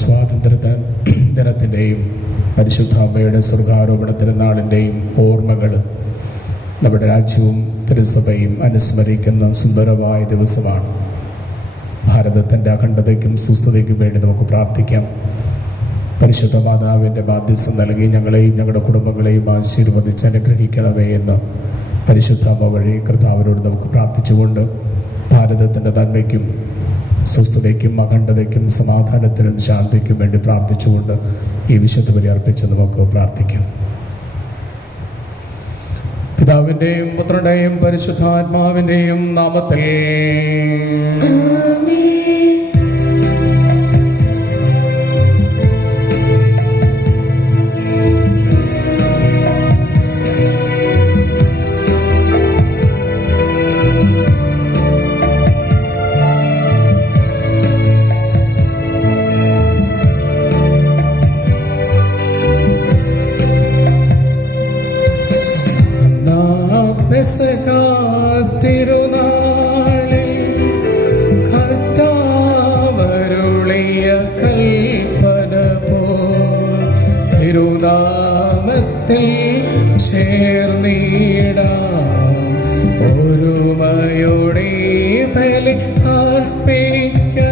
സ്വാതന്ത്ര്യ ദിനത്തിൻ്റെയും പരിശുദ്ധ അമ്മയുടെ സ്വർഗാരോപണ തിരുനാളിൻ്റെയും ഓർമ്മകൾ നമ്മുടെ രാജ്യവും തിരുസഭയും അനുസ്മരിക്കുന്ന സുന്ദരമായ ദിവസമാണ്. ഭാരതത്തിൻ്റെ അഖണ്ഡതയ്ക്കും സുസ്ഥിതിക്കും വേണ്ടി നമുക്ക് പ്രാർത്ഥിക്കാം. പരിശുദ്ധ മാതാവിൻ്റെ ബാധ്യസ്ഥം നൽകി ഞങ്ങളെയും ഞങ്ങളുടെ കുടുംബങ്ങളെയും ആശീർവദിച്ച് അനുഗ്രഹിക്കണമേ എന്ന് പരിശുദ്ധ അമ്മ വഴി കർത്താവിനോട് നമുക്ക് പ്രാർത്ഥിച്ചുകൊണ്ട് ഭാരതത്തിൻ്റെ നന്മയ്ക്കും സുസ്ഥിതിക്കും അഖണ്ഡതയ്ക്കും സമാധാനത്തിനും ശാന്തിക്കും വേണ്ടി പ്രാർത്ഥിച്ചുകൊണ്ട് ഈ വിശുദ്ധ ബലി അർപ്പിച്ച് നമുക്ക് പ്രാർത്ഥിക്കാം. പിതാവിൻ്റെയും പുത്രൻ്റെയും പരിശുദ്ധാത്മാവിൻ്റെയും നാമത്തിൽ തിരുനാളിൽ കർത്താവരുളിയ കൽപ്പന പോൽ തിരുനാമത്തിൽ ചേർന്നിടാം ഒരുമയോടെ ബലി അർപ്പിക്കാം.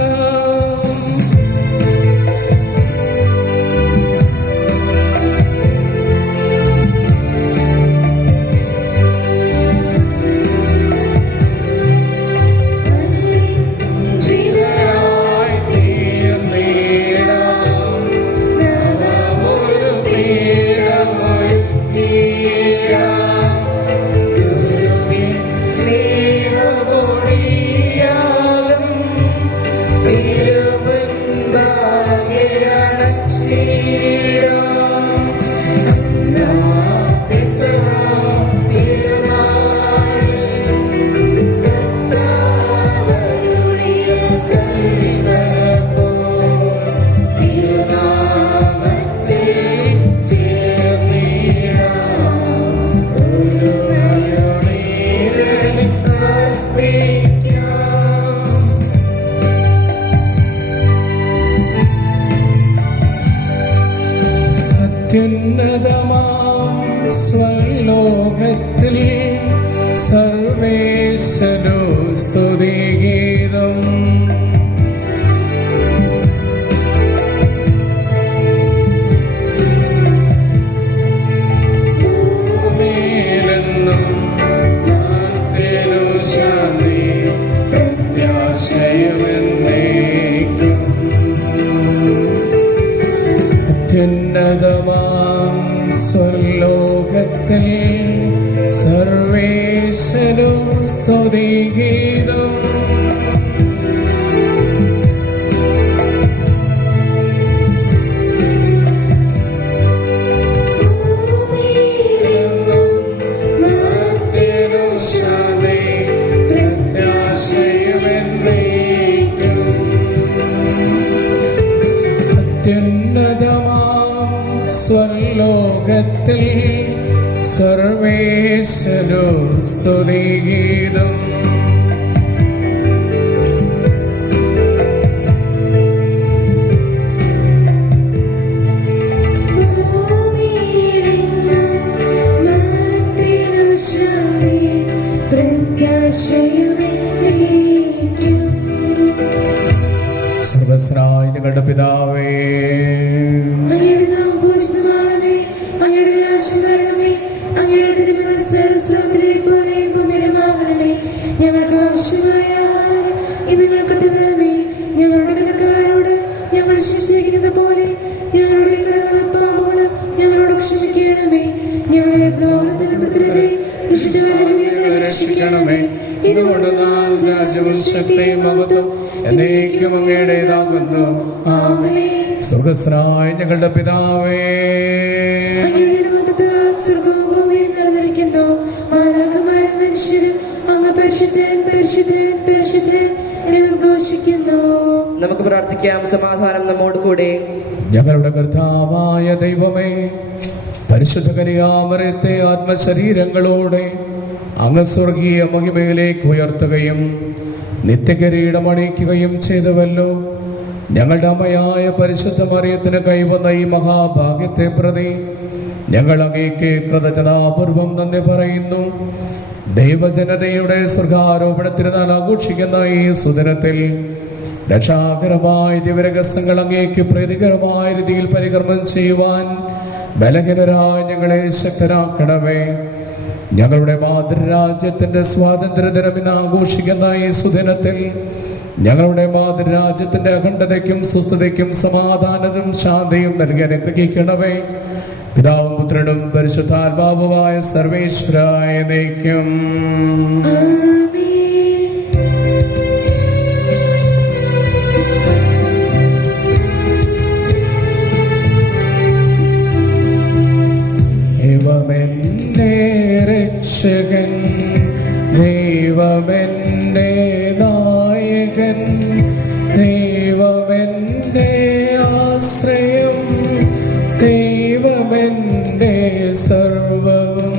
അത്യുന്നതമാം സ്വലോകത്തിൽ സർവേശ്വരോ സ്തുതിഗീതം. ഭൂമിയിലെന്നും നാഥനു ശാന്തി പ്രത്യാശയുമെന്നേക്കും. അത്യുന്നതമാം സ്വലോകത്തിൽ സർവേശ്വരോ സ്തുതിഗീതം. സ്വലോകത്തിൽ സർവേശ്വരോ സ്തുതിഗീതം. സർവ്വസ്വനായ ഞങ്ങളുടെ പിതാവേ, ഞങ്ങൾക്ക് ആവശ്യമായ ആഹാരം ഇന്ന് ഞങ്ങൾക്ക് തരണമേ. ഞങ്ങളുടെ കടക്കാരോട് ഞങ്ങൾ ക്ഷമിച്ചിരിക്കുന്നത് പോലെ ഞങ്ങളുടെ കടങ്ങളും പാപങ്ങളും ഞങ്ങളോട് ക്ഷമിക്കണമേ. ഞങ്ങളെ പ്രലോഭനത്തിൽ പെടുത്തരുതേ, ദുഷ്ടനെ രക്ഷിക്കണമേ. ഇതുകൊണ്ട് രാജ്യവും ശക്തിയും മഹത്വവും എന്നേക്കും അങ്ങയുടേതാകുന്നു. ആമേൻ. സ്വർഗ്ഗസ്ഥനായ ഞങ്ങളുടെ പിതാവേ, സ്വർഗവും ഭൂമിയും നിറഞ്ഞിരിക്കുന്നു. മാലാഖമാരും മനുഷ്യരും അങ്ങ് പരിശുദ്ധൻ പരിശുദ്ധൻ പരിശുദ്ധൻ എന്ന് ഘോഷിക്കുന്നു. നമുക്ക് പ്രാർത്ഥിക്കാം. സമാധാനം നമ്മോട് കൂടെ. ഞങ്ങളുടെ കർത്താവായ ദൈവമേ, പരിശുദ്ധ കന്യകാമറിയത്തെ ആത്മശരീരങ്ങളോടെ അങ്ങ് സ്വർഗീയ മഹിമയിലേക്ക് ഉയർത്തുകയും നിത്യകിരീടം അണിയിക്കുകയും ചെയ്തുവല്ലോ. ഞങ്ങളുടെ അമ്മയായ പരിശുദ്ധ മറിയത്തിന് കൈവന്ന ഈ മഹാഭാഗ്യത്തെ പ്രതി ഞങ്ങൾ അങ്ങേക്ക് കൃതജ്ഞതാപൂർവം നന്ദി പറയുന്നു. ദൈവജനതയുടെ സ്വർഗാരോപണത്തിരുന്നാൾ ആഘോഷിക്കുന്ന ഈ സുദിനത്തിൽ രക്ഷാകരമായ ദിവരഹസ്യങ്ങൾ അങ്ങേക്ക് പ്രീതികരമായ രീതിയിൽ പരികർമ്മം ചെയ്യുവാൻ ബലഹീനരായ ഞങ്ങളെ ശക്തരാക്കണമേ. ഞങ്ങളുടെ മാതൃരാജ്യത്തിന്റെ സ്വാതന്ത്ര്യദിനം ഇന്ന് ആഘോഷിക്കുന്ന ഈ സുദിനത്തിൽ ഞങ്ങളുടെ മാതൃരാജ്യത്തിന്റെ അഖണ്ഡതയ്ക്കും സുസ്ഥിതിക്കും സമാധാനവും ശാന്തിയും നൽകി അനുഗ്രഹിക്കണമേ. പിതാവും പുത്രനും പരിശുദ്ധാത്മാവുമായ സർവേശ്വരായ നയിക്കും. ദൈവമെന്റെ രക്ഷകൻ, ദൈവമെന്റെ നായകൻ, ദൈവമെന്റെ ആശ്രയം, ദൈവമെന്റെ സർവവും.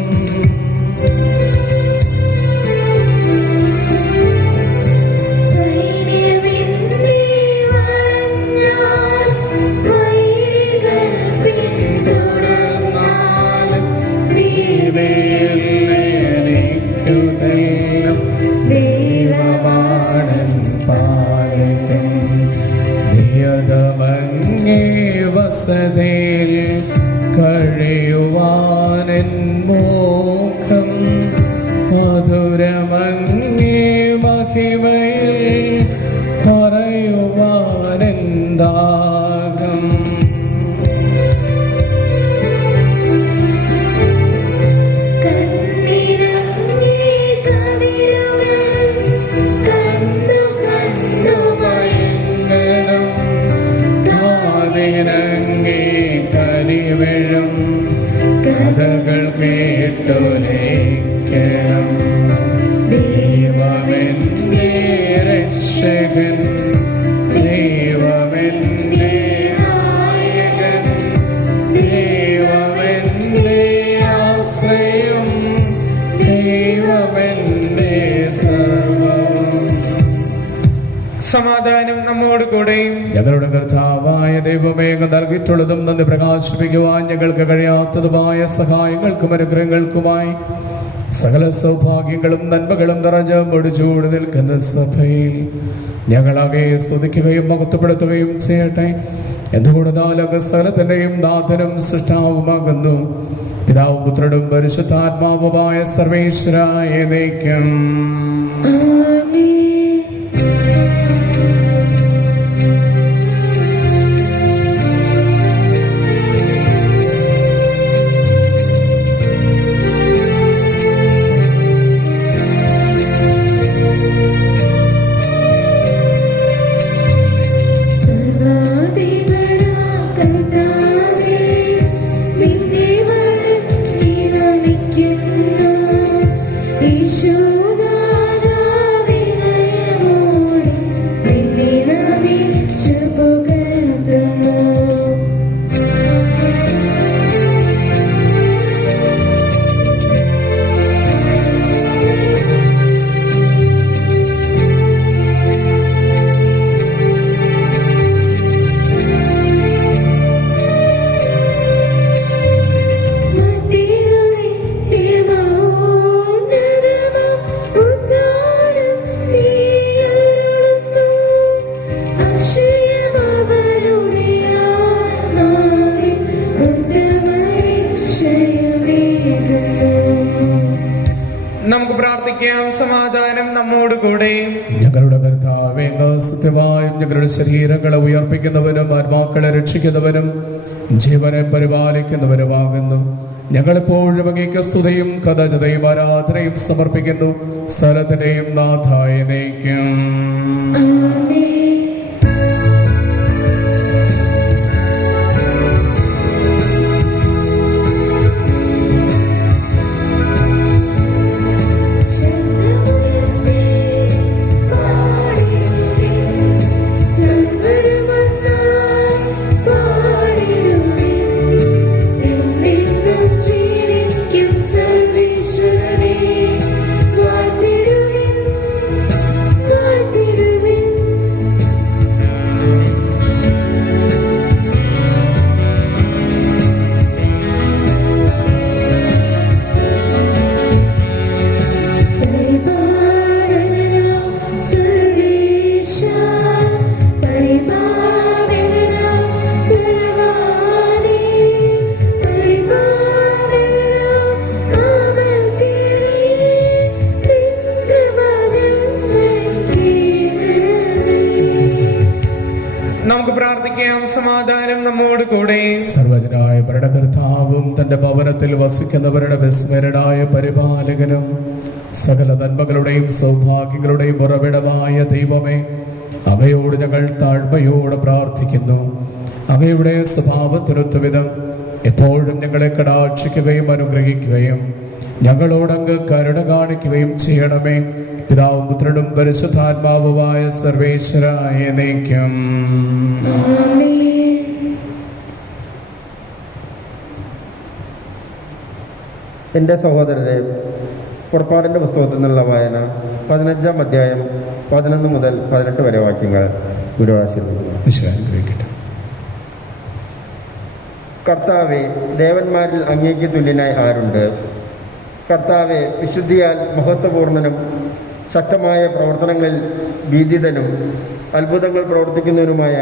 വസതിയിൽ കഴിയുവാനെൻ മോഹം, മധുരമങ്ങേ മഹിമയിൽ പറയുവാനെൻ ദാഹം. കരിവെഴും കഥകൾ കേട്ടുലയിക്കണം. ദൈവമെന്റെ രക്ഷകൻ, ദൈവമെന്റെ നായകൻ, ദൈവമെന്റെ ആശ്രയം, ദൈവമെന്റെ സർവ്വം. സമാധാനം നമ്മോട് കൂടെയും. ഞങ്ങളുടെ കർത്താവായ ദൈവമേ, നൽകിയിട്ടുള്ളതും നന്ദി പ്രകാശിപ്പിക്കുവാൻ ഞങ്ങൾക്ക് കഴിയാത്തതുമായ സഹായങ്ങൾക്കും അനുഗ്രഹങ്ങൾക്കുമായി സകല സൗഭാഗ്യങ്ങളും നന്മകളും നിറഞ്ഞ് മുടിച്ചൂട് നിൽക്കുന്ന സഭയിൽ ഞങ്ങളാകെ സ്തുതിക്കുകയും മഹത്വപ്പെടുത്തുകയും ചെയ്യട്ടെ. എന്തുകൊണ്ടാൽ സകലത്തിന്റെയും നാഥനും സൃഷ്ടാവുമാകുന്നു. പിതാവും പുത്രനും പരിശുദ്ധാത്മാവുമായ സർവേശ്വരായ നയിക്കും. നമുക്ക് പ്രാർത്ഥിക്കാം. സമാധാനം നമ്മോട് കൂടെ. ഞങ്ങളുടെ കർത്താവേ, സത്യമായും ഞങ്ങളുടെ ശരീരങ്ങളെ ഉയർപ്പിക്കുന്നവനും ആത്മാക്കളെ രക്ഷിക്കുന്നവനും ജീവനെ പരിപാലിക്കുന്നവനുമാകുന്നു. ഞങ്ങളെപ്പോഴും അങ്ങേക്ക് സ്തുതിയും കൃതജ്ഞതയും ആരാധനയും സമർപ്പിക്കുന്നു. സ്ഥലത്തിന്റെയും നാഥായ നയിക്കും. സർവേശ്വരനെ വാഴ്ത്തിടുവിൻ, വാഴ്ത്തിടുവിൻ. സമാധാനം നമ്മോട് കൂടെ. സർവജനായ ഭരണകർത്താവും തന്റെ ഭവനത്തിൽ വസിക്കുന്നവരുടെ വിസ്മരണായ പരിപാലകനും സകല നന്മകളുടെയും സൗഭാഗ്യങ്ങളുടെയും ഉറവിടമായ ദൈവമേ, അങ്ങയോട് ഞങ്ങൾ താഴ്മയോടെ പ്രാർത്ഥിക്കുന്നു. അങ്ങയുടെ സ്വഭാവത്തിനൊത്തുവിധം എപ്പോഴും ഞങ്ങളെ കടാക്ഷിക്കുകയും അനുഗ്രഹിക്കുകയും ഞങ്ങളോടങ്ങ് കരുണ കാണിക്കുകയും ചെയ്യണമേ. പിതാവും പുത്രനും പരിശുദ്ധാത്മാവുമായ സർവേശ്വരായ എന്നേക്കും. എൻ്റെ സഹോദരരെ, പുറപ്പാടിൻ്റെ പുസ്തകത്തിൽ നിന്നുള്ള വായന 15-ാം അധ്യായം 11 മുതൽ 18 വരെ വാക്യങ്ങൾ. അനുഗ്രഹിക്കട്ടെ. കർത്താവെ, ദേവന്മാരിൽ അങ്ങേക്ക് തുല്യനായി ആരുണ്ട്? കർത്താവെ, വിശുദ്ധിയാൽ മഹത്വപൂർണനും ശക്തമായ പ്രവർത്തനങ്ങളിൽ ഭീതിതനും അത്ഭുതങ്ങൾ പ്രവർത്തിക്കുന്നവനുമായ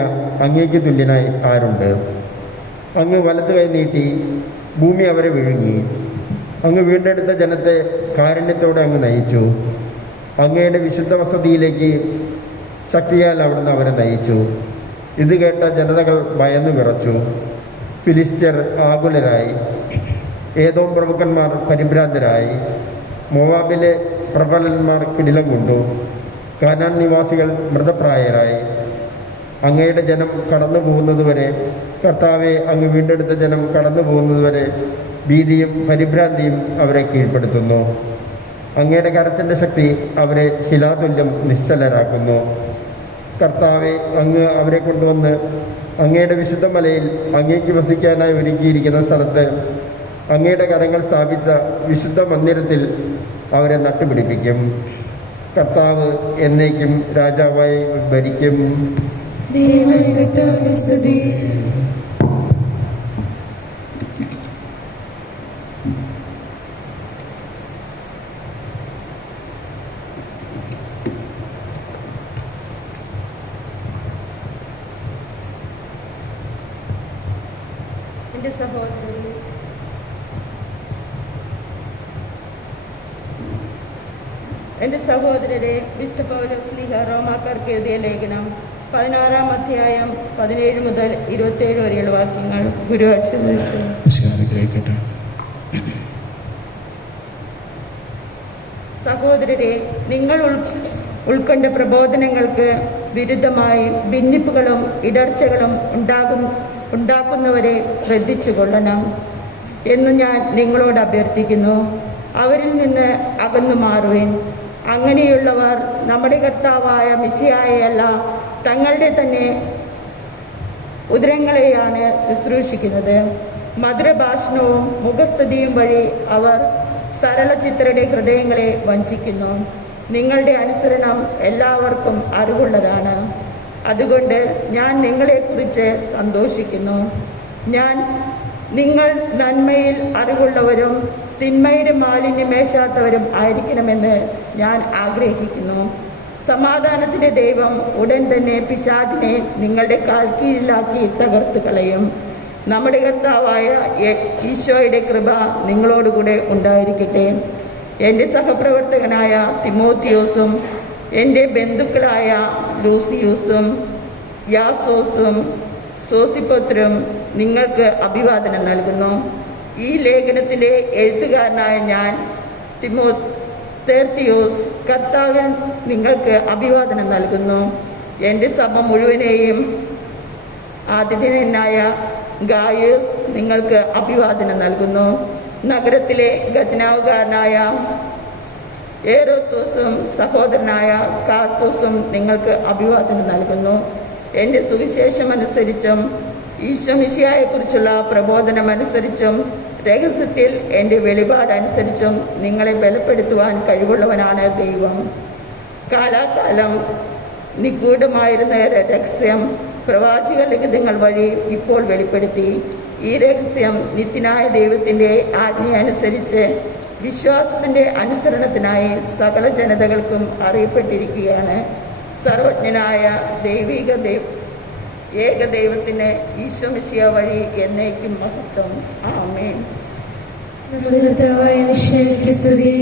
അങ്ങേക്ക് തുല്യനായി ആരുണ്ട്? അങ്ങ് വലത്ത് കൈ നീട്ടി ഭൂമി അവരെ വിഴുങ്ങി. അങ്ങ് വീണ്ടെടുത്ത ജനത്തെ കാരുണ്യത്തോടെ അങ്ങ് നയിച്ചു. അങ്ങയുടെ വിശുദ്ധ വസതിയിലേക്ക് ശക്തിയാൽ അവിടുന്ന് അവരെ നയിച്ചു. ഇത് കേട്ട ജനതകൾ ഭയന്നു വിറച്ചു. ഫിലിസ്ത്യർ ആകുലരായി. ഏദോം പ്രഭുക്കന്മാർ പരിഭ്രാന്തരായി. മോവാബിലെ പ്രബലന്മാർ കിടിലം കൊണ്ടു. കാനാൻ നിവാസികൾ മൃതപ്രായരായി. അങ്ങയുടെ ജനം കടന്നു പോകുന്നതുവരെ, കർത്താവെ, അങ്ങ് വീണ്ടെടുത്ത ജനം കടന്നു പോകുന്നതുവരെ ഭീതിയും പരിഭ്രാന്തിയും അവരെ കീഴ്പ്പെടുത്തുന്നു. അങ്ങയുടെ കരത്തിൻ്റെ ശക്തി അവരെ ശിലാതുല്യം നിശ്ചലരാക്കുന്നു. കർത്താവെ, അങ്ങ് അവരെ കൊണ്ടുവന്ന് അങ്ങയുടെ വിശുദ്ധ മലയിൽ അങ്ങേക്ക് വസിക്കാനായി ഒരുക്കിയിരിക്കുന്ന സ്ഥലത്ത് അങ്ങയുടെ കരങ്ങൾ സ്ഥാപിച്ച വിശുദ്ധ മന്ദിരത്തിൽ അവരെ നട്ടുപിടിപ്പിക്കും. കർത്താവ് എന്നേക്കും രാജാവായി ഭരിക്കും. എൻ്റെ സഹോദരരെ, വിശുദ്ധ പൗലോസ് റോമാക്കാർക്ക് എഴുതിയ ലേഖനം 16-ാം അധ്യായം 17 മുതൽ 27 വരെയുള്ള വാക്യങ്ങൾ ഗുരു ആശീർവദിച്ചു. സഹോദരരെ, നിങ്ങൾ ഉൾക്കൊണ്ട പ്രബോധനങ്ങൾക്ക് വിരുദ്ധമായി ഭിന്നിപ്പുകളും ഇടർച്ചകളും ഉണ്ടാക്കുന്നവരെ ശ്രദ്ധിച്ചു കൊള്ളണം എന്ന് ഞാൻ നിങ്ങളോട് അഭ്യർത്ഥിക്കുന്നു. അവരിൽ നിന്ന് അകന്നു മാറുവിൻ. അങ്ങനെയുള്ളവർ നമ്മുടെ കർത്താവായ മിശിഹായെയല്ല, തങ്ങളുടെ തന്നെ ഉദരങ്ങളെയാണ് ശുശ്രൂഷിക്കുന്നത്. മധുരഭാഷണവും മുഖസ്തുതിയും വഴി അവർ സരളചിത്തരുടെ ഹൃദയങ്ങളെ വഞ്ചിക്കുന്നു. നിങ്ങളുടെ അനുസരണം എല്ലാവർക്കും അറിവുള്ളതാണ്. അതുകൊണ്ട് ഞാൻ നിങ്ങളെക്കുറിച്ച് സന്തോഷിക്കുന്നു. നിങ്ങൾ നന്മയിൽ അറിവുള്ളവരും തിന്മയുടെ മാലിന്യമേശാത്തവരും ആയിരിക്കണമെന്ന് ഞാൻ ആഗ്രഹിക്കുന്നു. സമാധാനത്തിൻ്റെ ദൈവം ഉടൻ തന്നെ പിശാചിനെ നിങ്ങളുടെ കാൽ കീഴിലാക്കി തകർത്ത് കളയും. നമ്മുടെ കർത്താവായ ഈശോയുടെ കൃപ നിങ്ങളോടുകൂടെ ഉണ്ടായിരിക്കട്ടെ. എൻ്റെ സഹപ്രവർത്തകനായ തിമോത്തിയോസും എൻ്റെ ബന്ധുക്കളായ ലൂസിയൂസും യാസോസും സോസിപത്രും നിങ്ങൾക്ക് അഭിവാദനം നൽകുന്നു. ഈ ലേഖനത്തിൻ്റെ എഴുത്തുകാരനായ ഞാൻ തിമോത്തേർത്തിയോസ് കർത്താവിൽ നിങ്ങൾക്ക് അഭിവാദനം നൽകുന്നു. എൻ്റെ സഭ മുഴുവനെയും ആതിഥേയനായ ഗായസ് നിങ്ങൾക്ക് അഭിവാദനം നൽകുന്നു. നഗരത്തിലെ ഖജനാവുകാരനായ ഏറോത്തോസും സഹോദരനായ കാർത്തോസും നിങ്ങൾക്ക് അഭിവാദനം നൽകുന്നു. എൻ്റെ സുവിശേഷമനുസരിച്ചും ഈശോ മിശിഹായെക്കുറിച്ചുള്ള പ്രബോധനമനുസരിച്ചും രഹസ്യത്തിൽ എൻ്റെ വെളിപാടനുസരിച്ചും നിങ്ങളെ ബലപ്പെടുത്തുവാൻ കഴിവുള്ളവനാണ് ദൈവം. കാലാകാലം നിഗൂഢമായിരുന്ന രഹസ്യം പ്രവാചക ലിഖിതങ്ങൾ വഴി ഇപ്പോൾ വെളിപ്പെടുത്തി. ഈ രഹസ്യം നിത്യനായ ദൈവത്തിൻ്റെ ആജ്ഞയനുസരിച്ച് വിശ്വാസത്തിൻ്റെ അനുസരണത്തിനായി സകല ജനതകൾക്കും അറിയപ്പെട്ടിരിക്കുകയാണ്. സർവജ്ഞനായ ഏകദൈവത്തിന് ഈശോ മിശിഹാ വഴി എന്നേക്കും മഹത്വം. ആമേൻ. നമ്മുടെ കർത്താവായ മിശിഹായ്ക്ക് സ്തുതി.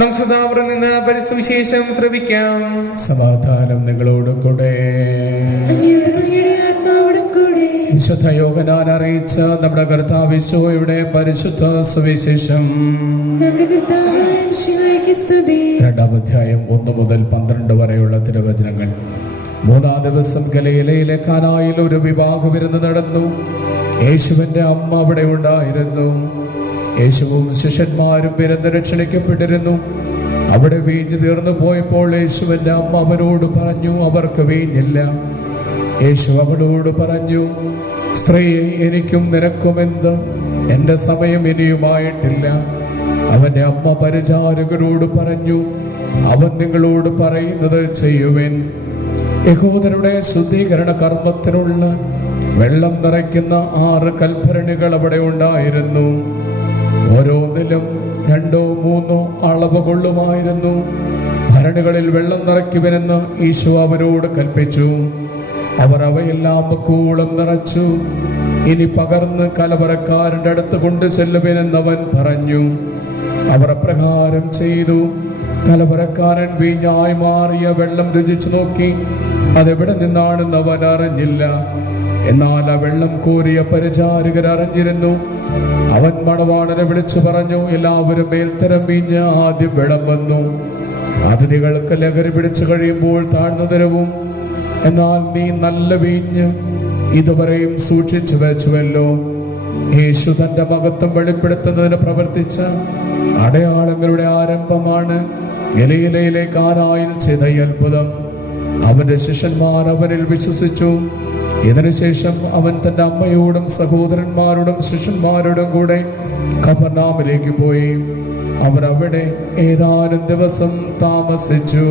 നാം സദാപുരം നിന്ന് പരിസുവിശേഷം ശ്രവിക്കാം. സമാധാനം നിങ്ങളോട് കൂടെ. വിശുദ്ധ യോഹന്നാൻ അറിയിച്ച നമ്മുടെ കർത്താവ് യേശുവിന്റെ പരിശുദ്ധ സുവിശേഷം 2-ാം അധ്യായം 1 മുതൽ 12 വരെയുള്ള തിരുവചനങ്ങൾ. 3-ാം ദിവസം ഗലീലയിലെ കാനായിൽ ഒരു വിവാഹ വിരുന്ന് നടന്നു. യേശുവിന്റെ അമ്മ അവിടെ ഉണ്ടായിരുന്നു. യേശുവും ശിഷ്യന്മാരും വിരുന്നിന് ക്ഷണിക്കപ്പെട്ടിരുന്നു. അവിടെ വീഞ്ഞ് തീർന്നു പോയപ്പോൾ യേശുവിന്റെ അമ്മ അവനോട് പറഞ്ഞു, അവർക്ക് വീഞ്ഞില്ല. യേശു അവളോട് പറഞ്ഞു, സ്ത്രീയെ, എനിക്കും നിനക്കുമെന്ത്? എൻ്റെ സമയം ഇനിയുമായിട്ടില്ല. അവന്റെ അമ്മ പരിചാരകരോട് പറഞ്ഞു, അവൻ നിങ്ങളോട് പറയുന്നത് ചെയ്യുവിൻ. യഹൂദരുടെ ശുദ്ധീകരണ കർമ്മത്തിനുള്ള വെള്ളം നിറയ്ക്കുന്ന 6 കൽഭരണികൾ അവിടെ ഉണ്ടായിരുന്നു. ഓരോന്നിലും 2-3 അളവ് കൊള്ളുമായിരുന്നു. ഭരണികളിൽ വെള്ളം നിറയ്ക്കുവനെന്ന് ഈശോ അവരോട് കൽപ്പിച്ചു. അവർ അവയെല്ലാം കൂളം നിറച്ചു. ഇനി പകർന്ന് കലവറക്കാരൻ്റെ അടുത്ത് കൊണ്ടു ചെല്ലുവനെന്നവൻ പറഞ്ഞു. അവർ അപ്രകാരം ചെയ്തു. കലവറക്കാരൻ വീഞ്ഞായി മാറിയ വെള്ളം രുചിച്ചു നോക്കി. അതെവിടെ നിന്നാണെന്ന് അവൻ അറിഞ്ഞില്ല. എന്നാൽ ആ വെള്ളം കോരിയ പരിചാരകർ അറിഞ്ഞിരുന്നു. അവൻ മണവാളനെ വിളിച്ചു പറഞ്ഞു, എല്ലാവരും മേൽത്തരം വീഞ്ഞ് ആദ്യം വിളമ്പുന്നു. അതിഥികൾക്ക് ലഹരി പിടിച്ചു കഴിയുമ്പോൾ താഴ്ന്നു തരവും. എന്നാൽ നീ നല്ല വീഞ്ഞ് ഇതുവരെയും സൂക്ഷിച്ചു വെച്ചുവല്ലോ. യേശു തന്റെ മഹത്വം വെളിപ്പെടുത്തുന്നതിന് പ്രവർത്തിച്ച അടയാളങ്ങളുടെ ആരംഭമാണ് ഗലീലയിലെ കാനായിൽ ചെയ്ത അത്ഭുതം. അവന്റെ ശിഷ്യന്മാർ അവനിൽ വിശ്വസിച്ചു. ഇതിനുശേഷം അവൻ തന്റെ അമ്മയോടും സഹോദരന്മാരോടും ശിഷ്യന്മാരോടും കൂടെ കഫർനാമിലേക്ക് പോയി. അവർ അവിടെ ഏതാനും ദിവസം താമസിച്ചു.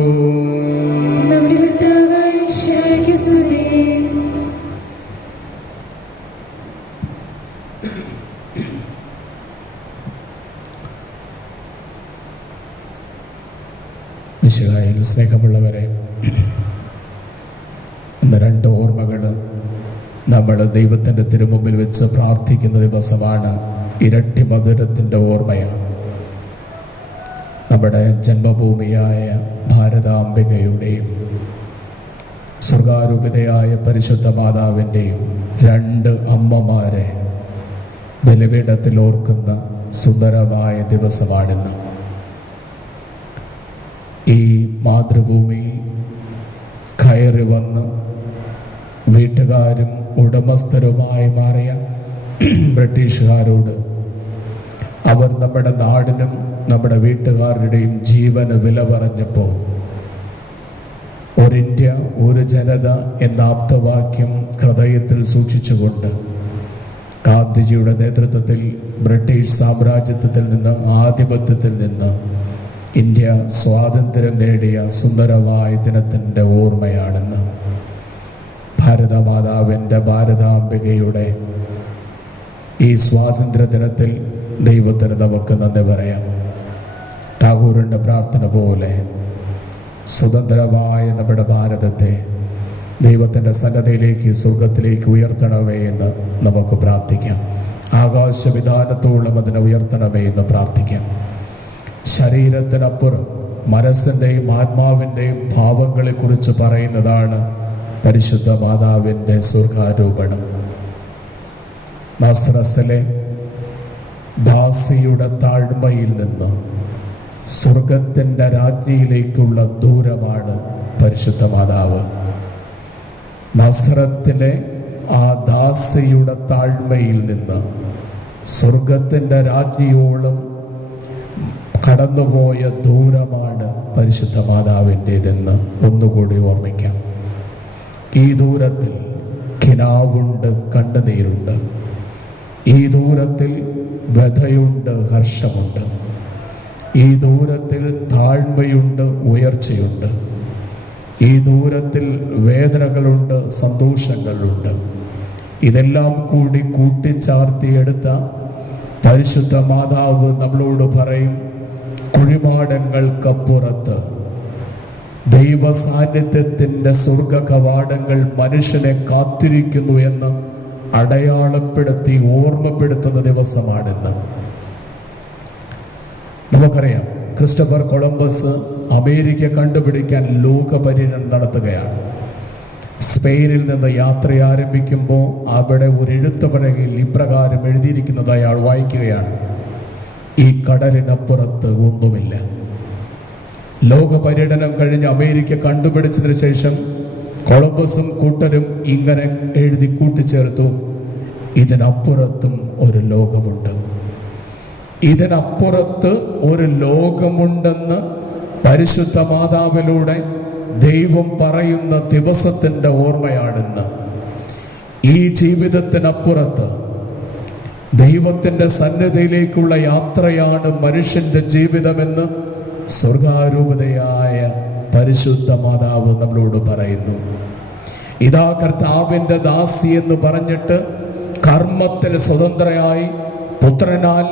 മിശിഹായിൽ സ്നേഹമുള്ളവരെ, ഇന്ന് 2 ഓർമ്മകൾ നമ്മൾ ദൈവത്തിൻ്റെ തിരുമുമ്പിൽ വെച്ച് പ്രാർത്ഥിക്കുന്ന ദിവസമാണ്. ഇരട്ടി മധുരത്തിൻ്റെ ഓർമ്മയാണ്. നമ്മുടെ ജന്മഭൂമിയായ ഭാരതാംബികയുടെയും സ്വർഗാരൂപിതയായ പരിശുദ്ധ മാതാവിൻ്റെയും 2 അമ്മമാരെ ബലിപീഠത്തിൽ ഓർക്കുന്ന സുന്ദരമായ ദിവസമാണിന്ന്. ഈ മാതൃഭൂമിയിൽ കയറി വന്ന് വീട്ടുകാരും ഉടമസ്ഥരുമായി മാറിയ ബ്രിട്ടീഷുകാരോട് അവർ നമ്മുടെ നാടിനും നമ്മുടെ വീട്ടുകാരുടെയും ജീവന് വില പറഞ്ഞപ്പോൾ ഒരു ഇന്ത്യ ഒരു ജനത എന്ന ആപ്തവാക്യം ഹൃദയത്തിൽ സൂക്ഷിച്ചുകൊണ്ട് ഗാന്ധിജിയുടെ നേതൃത്വത്തിൽ ബ്രിട്ടീഷ് സാമ്രാജ്യത്വത്തിൽ നിന്ന്, ആധിപത്യത്തിൽ നിന്ന് ഇന്ത്യ സ്വാതന്ത്ര്യം നേടിയ സുന്ദരമായ ദിനത്തിൻ്റെ ഓർമ്മയാണെന്ന്. ഭാരതമാതാവിൻ്റെ, ഭാരതാംബികയുടെ ഈ സ്വാതന്ത്ര്യ ദിനത്തിൽ ദൈവത്തിന് നമുക്ക് നന്ദി പറയാം. ടാഗോറിൻ്റെ പ്രാർത്ഥന പോലെ സ്വതന്ത്രമായ നമ്മുടെ ഭാരതത്തെ ദൈവത്തിൻ്റെ സന്നദ്ധയിലേക്ക്, സ്വർഗത്തിലേക്ക് ഉയർത്തണമേ എന്ന് നമുക്ക് പ്രാർത്ഥിക്കാം. ആകാശവിധാനത്തോളം അതിനെ ഉയർത്തണമേ എന്ന് പ്രാർത്ഥിക്കാം. ശരീരത്തിനപ്പുറം മനസ്സിൻ്റെയും ആത്മാവിൻ്റെയും ഭാവങ്ങളെക്കുറിച്ച് പറയുന്നതാണ് പരിശുദ്ധ മാതാവിൻ്റെ സ്വർഗാരോപണം. നാസ്രസിലെ ദാസിയുടെ താഴ്മയിൽ നിന്ന് സ്വർഗത്തിൻ്റെ രാജ്ഞിയിലേക്കുള്ള ദൂരമാണ് പരിശുദ്ധ മാതാവ്. നസ്രത്തിലെ ആ ദാസിയുടെ താഴ്മയിൽ നിന്ന് സ്വർഗത്തിൻ്റെ രാജ്ഞിയോളം കടന്നുപോയ ദൂരമാണ് പരിശുദ്ധ മാതാവിൻ്റെതെന്ന് ഒന്നുകൂടി ഓർമ്മിക്കാം. ഈ ദൂരത്തിൽ കിനാവുണ്ട്, കണ്ണുനീരുണ്ട്. ഈ ദൂരത്തിൽ വ്യഥയുണ്ട്, ഹർഷമുണ്ട്. ഈ ദൂരത്തിൽ താഴ്മയുണ്ട്, ഉയർച്ചയുണ്ട്. ഈ ദൂരത്തിൽ വേദനകളുണ്ട്, സന്തോഷങ്ങളുണ്ട്. ഇതെല്ലാം കൂടി കൂട്ടിച്ചാർത്തിയെടുത്ത പരിശുദ്ധ മാതാവ് നമ്മളോട് പറയും, കുഴിമാടങ്ങൾക്കപ്പുറത്ത് ദൈവ സാന്നിധ്യത്തിൻ്റെ സ്വർഗ കവാടങ്ങൾ മനുഷ്യനെ കാത്തിരിക്കുന്നു എന്ന് അടയാളപ്പെടുത്തി ഓർമ്മപ്പെടുത്തുന്ന ദിവസമാണിന്ന്. നമുക്കറിയാം, ക്രിസ്റ്റഫർ കൊളംബസ് അമേരിക്ക കണ്ടുപിടിക്കാൻ ലോക പര്യടനം നടത്തുകയാണ്. സ്പെയിനിൽ നിന്ന് യാത്ര ആരംഭിക്കുമ്പോൾ അവിടെ ഒരു എഴുത്തുപലകയിൽ ഇപ്രകാരം എഴുതിയിരിക്കുന്നത് അയാൾ വായിക്കുകയാണ്: ഈ കടലിനപ്പുറത്ത് ഒന്നുമില്ല. ലോക പര്യടനം കഴിഞ്ഞ് അമേരിക്ക കണ്ടുപിടിച്ചതിന് ശേഷം കൊളംബസും കൂട്ടരും ഇങ്ങനെ എഴുതി കൂട്ടിച്ചേർത്തു: ഇതിനപ്പുറത്തും ഒരു ലോകമുണ്ട്. ഇതിനപ്പുറത്ത് ഒരു ലോകമുണ്ടെന്ന് പരിശുദ്ധ മാതാവിലൂടെ ദൈവം പറയുന്ന ദിവസത്തിൻ്റെ ഓർമ്മയാണിന്ന്. ഈ ജീവിതത്തിനപ്പുറത്ത് ദൈവത്തിൻ്റെ സന്നിധിയിലേക്കുള്ള യാത്രയാണ് മനുഷ്യന്റെ ജീവിതമെന്ന് സ്വർഗാരൂപതയായ പരിശുദ്ധ മാതാവ് നമ്മളോട് പറയുന്നു. ഇതാ കർത്താവിൻ്റെ ദാസി എന്ന് പറഞ്ഞിട്ട് കർമ്മത്തിൽ സ്വതന്ത്രയായി പുത്രനാൽ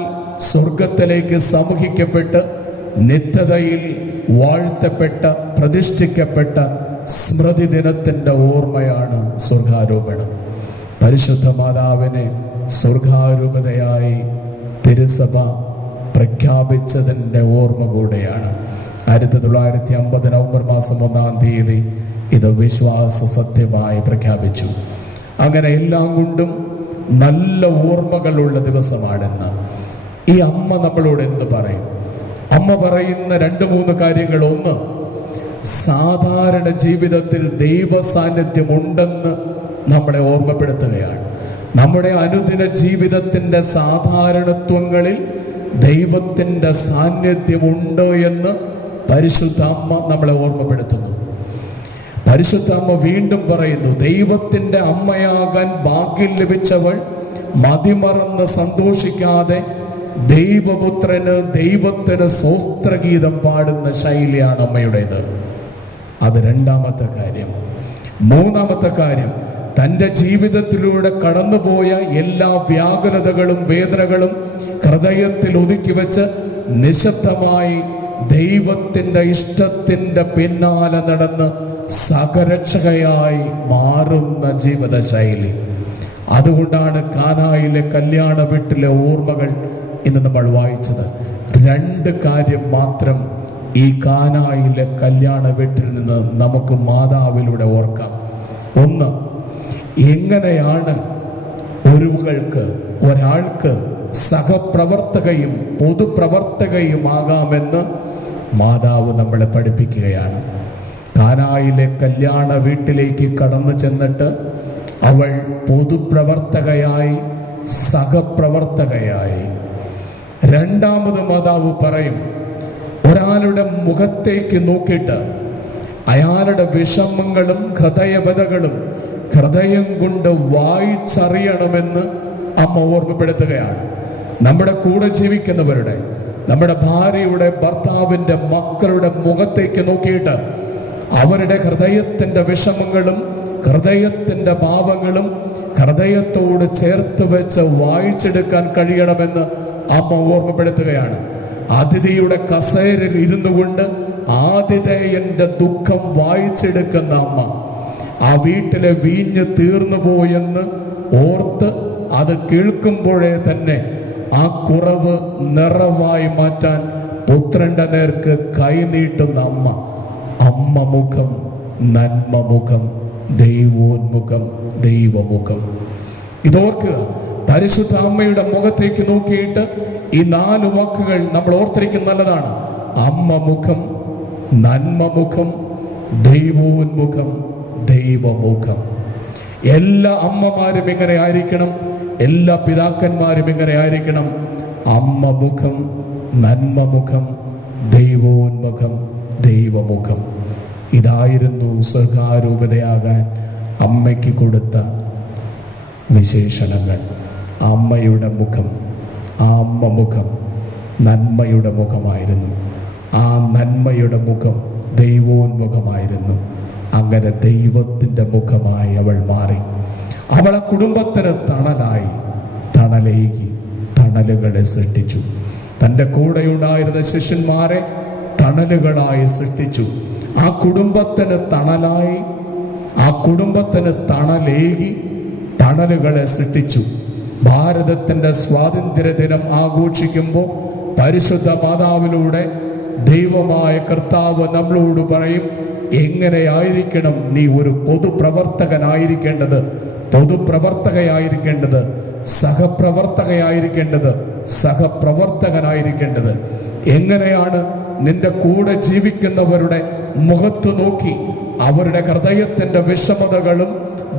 സ്വർഗത്തിലേക്ക് സമൂഹിക്കപ്പെട്ട് നിത്യതയിൽ വാഴ്ത്തപ്പെട്ട പ്രതിഷ്ഠിക്കപ്പെട്ട സ്മൃതി ദിനത്തിൻ്റെ ഓർമ്മയാണ് സ്വർഗാരോപണം. പരിശുദ്ധ മാതാവിനെ സ്വർഗാരൂപതയായി തിരുസഭ പ്രഖ്യാപിച്ചതിൻ്റെ ഓർമ്മ കൂടെയാണ്. 1950 നവംബർ മാസം 1-ാം തീയതി ഇത് വിശ്വാസ സത്യമായി പ്രഖ്യാപിച്ചു. അങ്ങനെ എല്ലാം കൊണ്ടും നല്ല ഓർമ്മകളുള്ള ദിവസമാണെന്ന്. ഈ അമ്മ നമ്മളോട് എന്ത് പറയും? അമ്മ പറയുന്ന 2-3 കാര്യങ്ങൾ. ഒന്ന്, സാധാരണ ജീവിതത്തിൽ ദൈവ സാന്നിധ്യം ഉണ്ടെന്ന് നമ്മളെ ഓർമ്മപ്പെടുത്തുകയാണ്. നമ്മുടെ അനുദിന ജീവിതത്തിൻ്റെ സാധാരണത്വങ്ങളിൽ ദൈവത്തിൻ്റെ സാന്നിധ്യമുണ്ട് എന്ന് പരിശുദ്ധ അമ്മ നമ്മളെ ഓർമ്മപ്പെടുത്തുന്നു. പരിശുദ്ധ അമ്മ വീണ്ടും പറയുന്നു: ദൈവത്തിൻ്റെ അമ്മയാകാൻ ഭാഗ്യം ലഭിച്ചവൾ മതിമറന്ന് സന്തോഷിക്കാതെ ദൈവത്തിന് സ്തോത്രഗീതം പാടുന്ന ശൈലിയാണ് അമ്മയുടേത്. അത് 2-ാമത്തെ കാര്യം. 3-ാമത്തെ കാര്യം, തൻ്റെ ജീവിതത്തിലൂടെ കടന്നുപോയ എല്ലാ വ്യാകുലതകളും വേദനകളും ഹൃദയത്തിൽ ഒതുക്കി വെച്ച് നിശബ്ദമായി ദൈവത്തിൻ്റെ ഇഷ്ടത്തിൻ്റെ പിന്നാലെ നടന്ന് സഹരക്ഷകയായി മാറുന്ന ജീവിത ശൈലി. അതുകൊണ്ടാണ് കാനായിലെ കല്യാണ വീട്ടിലെ ഓർമ്മകൾ ഇന്ന് നമ്മൾ വായിച്ചത്. 2 കാര്യം മാത്രം ഈ കാനായിലെ കല്യാണ വീട്ടിൽ നിന്ന് നമുക്ക് മാതാവിലൂടെ ഓർക്കാം. ഒന്ന്, എങ്ങനെയാണ് ഒരാൾക്ക് സഹപ്രവർത്തകയും പൊതുപ്രവർത്തകയുമാകാമെന്ന് മാതാവ് നമ്മളെ പഠിപ്പിക്കുകയാണ്. കാനായിലെ കല്യാണ വീട്ടിലേക്ക് കടന്നു ചെന്നിട്ട് അവൾ പൊതുപ്രവർത്തകയായി, സഹപ്രവർത്തകയായി. 2-ാമത് മാതാവ് പറയും, ഒരാളുടെ മുഖത്തേക്ക് നോക്കിയിട്ട് അയാളുടെ വിഷമങ്ങളും ഹൃദയവ്യതകളും ഹൃദയം കൊണ്ട് വായിച്ചറിയണമെന്ന് അമ്മ ഓർമ്മപ്പെടുത്തുകയാണ്. നമ്മുടെ കൂടെ ജീവിക്കുന്നവരുടെ, നമ്മുടെ ഭാര്യയുടെ, ഭർത്താവിൻ്റെ, മക്കളുടെ മുഖത്തേക്ക് നോക്കിയിട്ട് അവരുടെ ഹൃദയത്തിൻ്റെ വിഷമങ്ങളും ഹൃദയത്തിൻ്റെ ഭാവങ്ങളും ഹൃദയത്തോട് ചേർത്ത് വെച്ച് വായിച്ചെടുക്കാൻ കഴിയണമെന്ന് അമ്മ ഓർമ്മപ്പെടുത്തുകയാണ്. അതിഥിയുടെ കസേരയിൽ ഇരുന്നു കൊണ്ട് ആതിഥേയന്റെ ദുഃഖം വായിച്ചെടുക്കുന്ന അമ്മ, ആ വീട്ടിലെ വീഞ്ഞ് തീർന്നു പോയെന്ന് ഓർത്ത് അത് കേൾക്കുമ്പോഴേ തന്നെ ആ കുറവ് നിറവായി മാറ്റാൻ പുത്രന്റെ നേർക്ക് കൈനീട്ടുന്ന അമ്മ മുഖം, നന്മ മുഖം, ദൈവോന്മുഖം, ദൈവമുഖം. ഇതോർക്കുക. പരിശുദ്ധ അമ്മയുടെ മുഖത്തേക്ക് നോക്കിയിട്ട് ഈ 4 വാക്കുകൾ നമ്മൾ ഓർത്തിരിക്കുന്നത് നല്ലതാണ്. അമ്മ മുഖം, നന്മ മുഖം, ദൈവോന്മുഖം, ദൈവമുഖം. എല്ലാ അമ്മമാരും ഇങ്ങനെ ആയിരിക്കണം, എല്ലാ പിതാക്കന്മാരും ഇങ്ങനെ ആയിരിക്കണം. അമ്മ മുഖം, നന്മ മുഖം, ദൈവോന്മുഖം, ദൈവമുഖം. ഇതായിരുന്നു സ്വർഗാരൂപതയാകാൻ അമ്മയ്ക്ക് കൊടുത്ത വിശേഷണങ്ങൾ. അമ്മയുടെ മുഖം, ആ അമ്മ മുഖം നന്മയുടെ മുഖമായിരുന്നു. ആ നന്മയുടെ മുഖം ദൈവോന്മുഖമായിരുന്നു. അങ്ങനെ ദൈവത്തിൻ്റെ മുഖമായി അവൾ മാറി. അവളെ കുടുംബത്തിന് തണലായി, തണലേകി, തണലുകളെ സൃഷ്ടിച്ചു. തൻ്റെ കൂടെയുണ്ടായിരുന്ന ശിഷ്യന്മാരെ തണലുകളായി സൃഷ്ടിച്ചു. ആ കുടുംബത്തിന് തണലായി, ആ കുടുംബത്തിന് തണലേകി, തണലുകളെ സൃഷ്ടിച്ചു. ഭാരതത്തിൻ്റെ സ്വാതന്ത്ര്യ ദിനം ആഘോഷിക്കുമ്പോൾ പരിശുദ്ധ മാതാവിലൂടെ ദൈവമായ കർത്താവ് നമ്മളോട് പറയും, എങ്ങനെയായിരിക്കണം നീ ഒരു പൊതുപ്രവർത്തകനായിരിക്കേണ്ടത്, പൊതുപ്രവർത്തകയായിരിക്കേണ്ടത്, സഹപ്രവർത്തകനായിരിക്കേണ്ടത്. എങ്ങനെയാണ് നിന്റെ കൂടെ ജീവിക്കുന്നവരുടെ മുഖത്ത് നോക്കി അവരുടെ ഹൃദയത്തിന്റെ വിഷമതകളും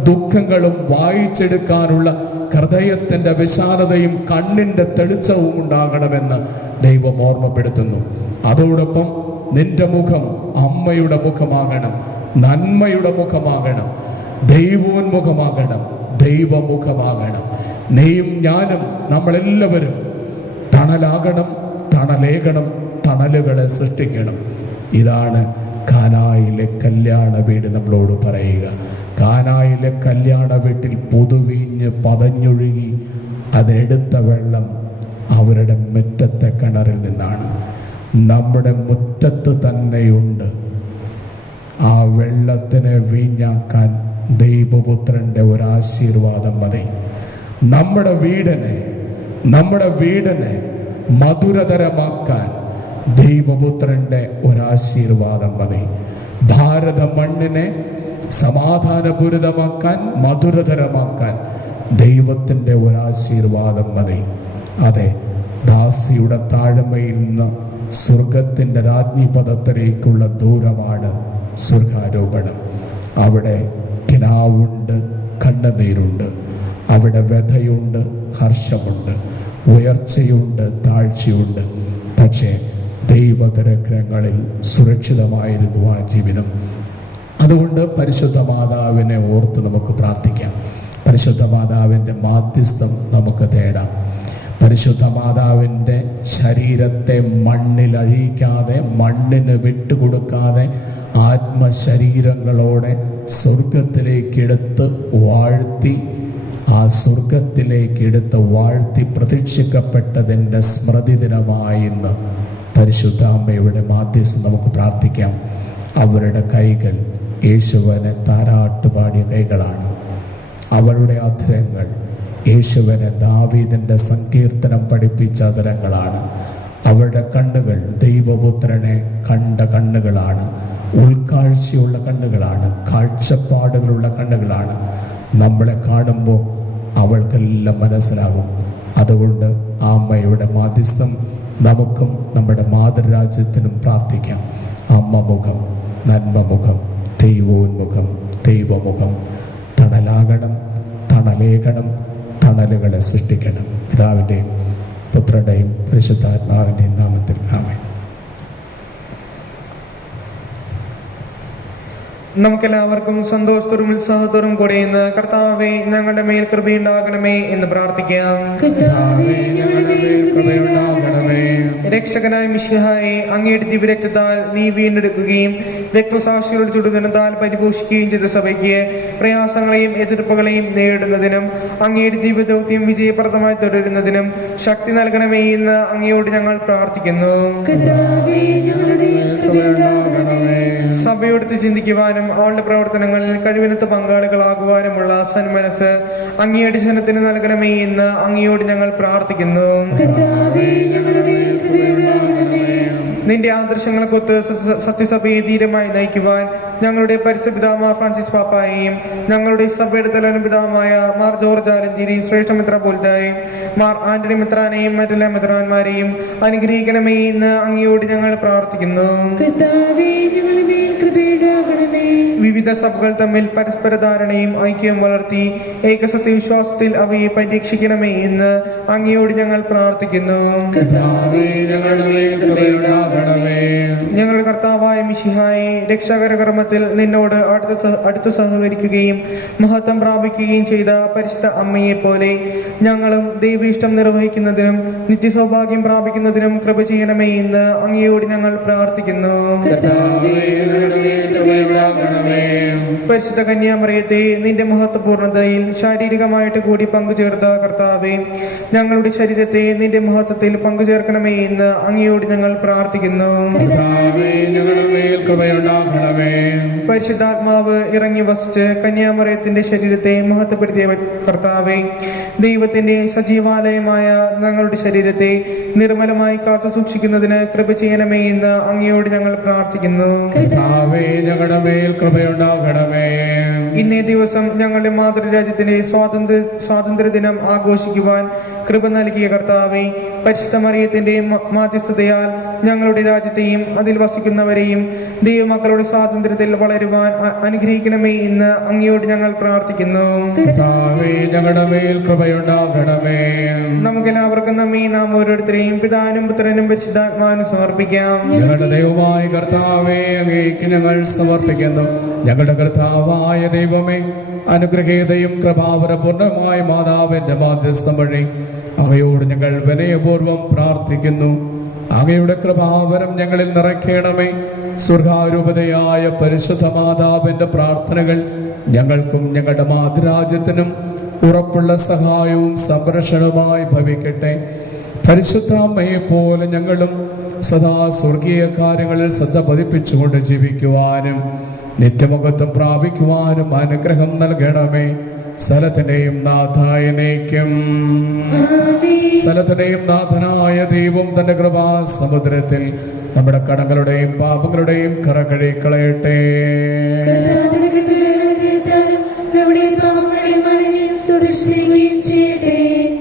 ദുഃഖങ്ങളും വായിച്ചെടുക്കാനുള്ള ഹൃദയത്തിന്റെ വിശാലതയും കണ്ണിന്റെ തെളിച്ചവും ഉണ്ടാകണമെന്ന് ദൈവം ഓർമ്മപ്പെടുത്തുന്നു. അതോടൊപ്പം നിന്റെ മുഖം അമ്മയുടെ മുഖമാകണം, നന്മയുടെ മുഖമാകണം, ദൈവോന്മുഖമാകണം, ദൈവമുഖമാകണം. നീയും ഞാനും നമ്മളെല്ലാവരും തണലാകണം, തണലേകണം, തണലുകളെ സൃഷ്ടിക്കണം. ഇതാണ് കാനായിലെ കല്യാണ വീട് നമ്മളോട് പറയുക. കാനായിലെ കല്യാണ വീട്ടിൽ പുതുവീഞ്ഞ് പതഞ്ഞൊഴുകി അതിനെടുത്ത വെള്ളം അവരുടെ മുറ്റത്തെ കിണറിൽ നിന്നാണ്. നമ്മുടെ മുറ്റത്ത് തന്നെയുണ്ട്. ആ വെള്ളത്തിനെ വീഞ്ഞാക്കാൻ ദൈവപുത്രന്റെ ഒരാശീർവാദം മതി. നമ്മുടെ വീടിനെ മധുരതരമാക്കാൻ ദൈവപുത്രന്റെ ഒരാശീർവാദം മതി. ഭാരത മണ്ണിനെ സമാധാനപൂരിതമാക്കാൻ, മധുരതരമാക്കാൻ ദൈവത്തിന്റെ ഒരാശീർവാദം മതി. അതെ, ദാസിയുടെ താഴ്മയിൽ നിന്ന് സ്വർഗത്തിന്റെ രാജ്ഞിപദത്തിലേക്കുള്ള ദൂരമാണ് സ്വർഗാരോപണം. അവിടെ കിനാവുണ്ട്, കണ്ണുനീരുണ്ട്, അവിടെ വ്യഥയുണ്ട്, ഹർഷമുണ്ട്, ഉയർച്ചയുണ്ട്, താഴ്ചയുണ്ട്. പക്ഷേ ദൈവതരഗ്രഹങ്ങളിൽ സുരക്ഷിതമായിരുന്നു ആ ജീവിതം. അതുകൊണ്ട് പരിശുദ്ധ മാതാവിനെ ഓർത്ത് നമുക്ക് പ്രാർത്ഥിക്കാം. പരിശുദ്ധ മാതാവിൻ്റെ മാധ്യസ്ഥം നമുക്ക് തേടാം. പരിശുദ്ധ മാതാവിൻ്റെ ശരീരത്തെ മണ്ണിലഴിക്കാതെ, മണ്ണിന് വിട്ടുകൊടുക്കാതെ ആത്മശരീരങ്ങളോടെ സ്വർഗത്തിലേക്കെടുത്ത് വാഴ്ത്തി, ആ സ്വർഗത്തിലേക്കെടുത്ത് വാഴ്ത്തി പ്രതീക്ഷിക്കപ്പെട്ടതിൻ്റെ സ്മൃതി ദിനമായി ഇന്ന് പരിശുദ്ധ അമ്മയുടെ മാധ്യസ്ഥം നമുക്ക് പ്രാർത്ഥിക്കാം. അവരുടെ കൈകൾ യേശുവിനെ താരാട്ടുപാടിയ കൈകളാണ്. അവരുടെ അധരങ്ങൾ യേശുവിനെ ദാവീദിന്റെ സങ്കീർത്തനം പഠിപ്പിച്ച അധരങ്ങളാണ്. അവരുടെ കണ്ണുകൾ ദൈവപുത്രനെ കണ്ട കണ്ണുകളാണ്, ഉൾക്കാഴ്ചയുള്ള കണ്ണുകളാണ്, കാഴ്ചപ്പാടുകളുള്ള കണ്ണുകളാണ്. നമ്മളെ കാണുമ്പോൾ അവൾക്കെല്ലാം മനസ്സിലാകും. അതുകൊണ്ട് ആ അമ്മയുടെ മാധ്യസ്ഥം നമുക്കും നമ്മുടെ മാതൃരാജ്യത്തിനും പ്രാർത്ഥിക്കാം. അമ്മ മുഖം, നന്മമുഖം, ദൈവോന്മുഖം, ദൈവമുഖം തണലാകണം, തണലേകണം, തണലുകളെ സൃഷ്ടിക്കണം. പിതാവിൻ്റെയും പുത്രൻ്റെയും പരിശുദ്ധാത്മാവിൻ്റെയും നാമത്തിൽ ആമേൻ. നമുക്കെല്ലാവർക്കും സന്തോഷത്തോടും ഉത്സാഹത്തോടും കൂടെ ഇന്ന് കർത്താവേ ഞങ്ങളുടെ മേൽ കൃപയുണ്ടാകണമേ എന്ന് പ്രാർത്ഥിക്കാം. രക്ഷകനായ മിശിഹായെ, അങ്ങയുടെ ദിവ്യരക്തത്താൽ നീ വീണ്ടെടുക്കുകയും രക്തസാക്ഷികളുടെ ചുടുകണത്താൽ പരിപോഷിക്കുകയും ചെയ്ത സഭയ്ക്ക് പ്രയാസങ്ങളെയും എതിർപ്പുകളെയും നേരിടുന്നതിനും അങ്ങയുടെ ദിവ്യദൗത്യം വിജയപ്രദമായി തുടരുന്നതിനും ശക്തി നൽകണമേ എന്ന് അങ്ങയോട് ഞങ്ങൾ പ്രാർത്ഥിക്കുന്നു. സഭയോടുത്ത് ചിന്തിക്കുവാനും അവളുടെ പ്രവർത്തനങ്ങളിൽ കഴിവിനത്ത് പങ്കാളികളാകുവാനുമുള്ള സന്മനസ് അങ്ങയുടെ ജനത്തിന് നൽകണമേ എന്ന് അങ്ങയോട് ഞങ്ങൾ പ്രാർത്ഥിക്കുന്നു. നിന്റെ ആദർശങ്ങൾക്കൊത്ത് സത്യസഭയെ ധീരമായി നയിക്കുവാൻ ഞങ്ങളുടെ പരിശുദ്ധപിതാവായ ഫ്രാൻസിസ് പാപ്പായെയും ഞങ്ങളുടെ സഭയുടെ തലവനും പിതാവായ മാർ ജോർജ് ആലഞ്ചേരിയും ശ്രേഷ്ഠ മെത്രാപ്പൊലീത്തയും മാർ ആന്റണി മെത്രാനെയും മറ്റെല്ലാ മെത്രാന്മാരെയും അനുഗ്രഹിക്കണമേ എന്ന് അങ്ങയോട് ഞങ്ങൾ പ്രാർത്ഥിക്കുന്നു. വിവിധ സഭകൾ തമ്മിൽ പരസ്പര ധാരണയും ഐക്യവും വളർത്തി ഏകസത്യ വിശ്വാസത്തിൽ അവയെ പരീക്ഷിക്കണമേ എന്ന് അങ്ങയോട് ഞങ്ങൾ പ്രാർത്ഥിക്കുന്നു. ഞങ്ങളുടെ കർത്താവായ മിശിഹായെ, രക്ഷാകരകർമ്മത്തിൽ നിന്നോട് അടുത്തു സഹകരിക്കുകയും മഹത്വം പ്രാപിക്കുകയും ചെയ്ത പരിശുദ്ധ അമ്മയെ പോലെ ഞങ്ങളും ദൈവയിഷ്ടം നിർവഹിക്കുന്നതിനും നിത്യസൗഭാഗ്യം പ്രാപിക്കുന്നതിനും കൃപ ചെയ്യണമേ എന്ന് അങ്ങയോട് ഞങ്ങൾ പ്രാർത്ഥിക്കുന്നു. പരിശുദ്ധ കന്യാമറിയത്തെ, നിന്റെ മഹത്വപൂർണതയിൽ ശാരീരികമായിട്ട് കൂടി പങ്കുചേർത്ത കർത്താവേ, ഞങ്ങളുടെ ശരീരത്തെ നിന്റെ മഹത്വത്തിൽ പങ്കുചേർക്കണമേ എന്ന് അങ്ങയോട് ഞങ്ങൾ പ്രാർത്ഥിക്കുന്നു. മേൽ കൃപയുണ്ടാകണമേ. പരിശുദ്ധാത്മാവ് ഇറങ്ങി വസിച്ച് കന്യാമറിയത്തിന്റെ ശരീരത്തെ മഹത്വപ്പെടുത്തിയ കർത്താവേ, ദൈവത്തിന്റെ സജീവാലയമായ ഞങ്ങളുടെ ശരീരത്തെ നിർമ്മലമായി കാത്തു സൂക്ഷിക്കുന്നതിന് കൃപ ചെയ്യണമേ എന്ന് അങ്ങയോട് ഞങ്ങൾ പ്രാർത്ഥിക്കുന്നു. കർത്താവേ, ഞങ്ങളുടെ മേൽ കൃപയുണ്ടാകണമേ. ഇന്നേ ദിവസം ഞങ്ങളുടെ മാതൃരാജ്യത്തിന്റെ സ്വാതന്ത്ര്യ ദിനം ആഘോഷിക്കുവാൻ കൃപ നൽകിയ കർത്താവേ, പരിശുദ്ധ മറിയത്തിന്റെ മാധ്യസ്ഥതയാൽ ഞങ്ങളുടെ രാജ്യത്തെയും അതിൽ വസിക്കുന്നവരെയും ദൈവമക്കളുടെ സ്വാതന്ത്ര്യത്തിൽ വളരുവാൻ അനുഗ്രഹിക്കണമേ എന്ന് അങ്ങയോട് ഞങ്ങൾ പ്രാർത്ഥിക്കുന്നു. കർത്താവേ, ഞങ്ങളുടെ മേൽ കൃപയുണ്ടാകണമേ. നമുക്കെല്ലാവർക്കും നമ്മെ നാം ഓരോരുത്തരെയും പിതാവിനും പുത്രനും പരിശുദ്ധാത്മാവിനും സമർപ്പിക്കാം. ഞങ്ങളുടെ ദൈവമായ കർത്താവേ, അങ്ങേക്ക് ഞങ്ങൾ സമർപ്പിക്കുന്നു. ഞങ്ങളുടെ കർത്താവായ ദൈവമേ, അനുഗ്രഹീതയും കൃപാവരപൂർണമായ മാതാവിന്റെ മാധ്യസ്ഥം വഴി അങ്ങയോട് ഞങ്ങൾ വിനയപൂർവ്വം പ്രാർത്ഥിക്കുന്നു. അങ്ങയുടെ കൃപാവരം ഞങ്ങളിൽ നിറയ്ക്കണമേ. സ്വർഗാരൂപതയായ പരിശുദ്ധ മാതാവിന്റെ പ്രാർത്ഥനകൾ ഞങ്ങൾക്കും ഞങ്ങളുടെ മാതൃരാജ്യത്തിനും ഉറപ്പുള്ള സഹായവും സംരക്ഷണവുമായി ഭവിക്കട്ടെ. പരിശുദ്ധ അമ്മയെ പോലെ ഞങ്ങളും സദാ സ്വർഗീയ കാര്യങ്ങളിൽ ശ്രദ്ധ പതിപ്പിച്ചുകൊണ്ട് ജീവിക്കുവാനും നിത്യമകത്വം പ്രാപിക്കുവാനും അനുഗ്രഹം നൽകണമേ. സ്ഥലത്തിന്റെയും നാഥായനേക്കും സ്ഥലത്തിന്റെയും നാഥനായ ദൈവം തന്റെ കൃപാ സമുദ്രത്തിൽ നമ്മുടെ കടങ്ങളുടെയും പാപങ്ങളുടെയും കറ കഴുകിക്കളയട്ടെ. നമ്മുടെ പാപങ്ങളുടെയും മനനെയും തുടർച്ചയും ചെയ്യട്ടെ.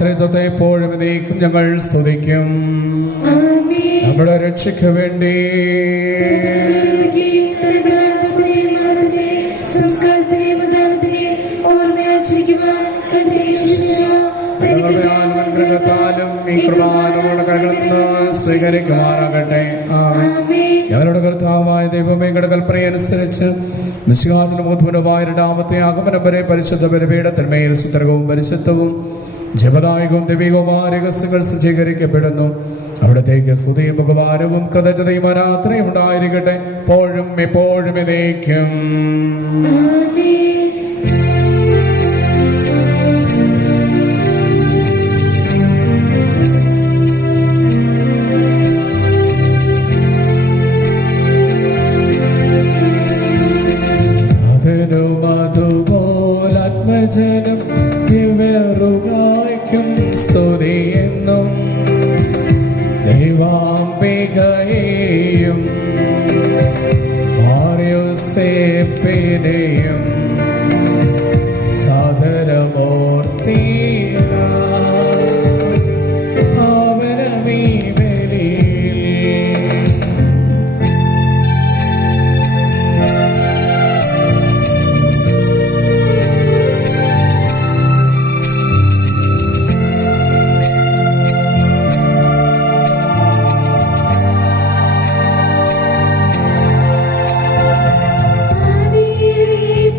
ത്രിത്വത്തെ എപ്പോഴും നീക്കും ഞങ്ങൾ സ്തുതിക്കും. നമ്മുടെ രക്ഷയ്ക്ക് വേണ്ടി സ്വീകരിക്കുമാറാകട്ടെ. ഞങ്ങളുടെ കർത്താവായ ദൈവമേ, കൽപ്പന അനുസരിച്ച് മിശിഹായുടെ രണ്ടാമത്തെ ആഗമനം വരെ പരിശുദ്ധ ബലിപീഠത്തിന്മേൽ സുന്ദരവും പരിശുദ്ധവും ജപദായകവും ദൈവികവുമായ രഹസ്യങ്ങൾ സജ്ജീകരിക്കപ്പെടുന്നു. അവിടത്തേക്ക് സ്തുതിയും ബഹുമാനവും കൃതജ്ഞതയും ആരാധനയും ഉണ്ടായിരിക്കട്ടെ, എപ്പോഴും എപ്പോഴും എന്നേക്കും. അതുപോലാത്മജനം ദിവ്യറുകായ്ക്കും സ്തുതിയെന്നും ദൈവാംബികയെയും മാർയോസേപ്പിനെയും സാദരമൂർത്തിയില പാവനമീ ബലിയിൽ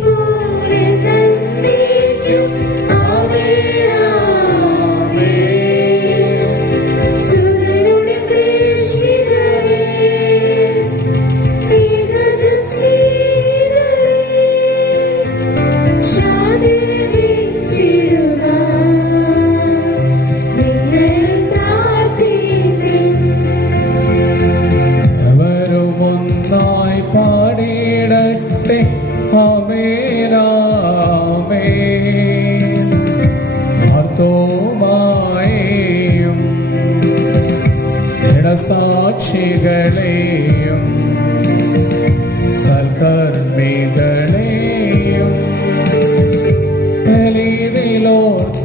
ും സാക്ഷികളെയും സൽക്കർമ്മികളെയും ബലിയിലോർത്തിടാം.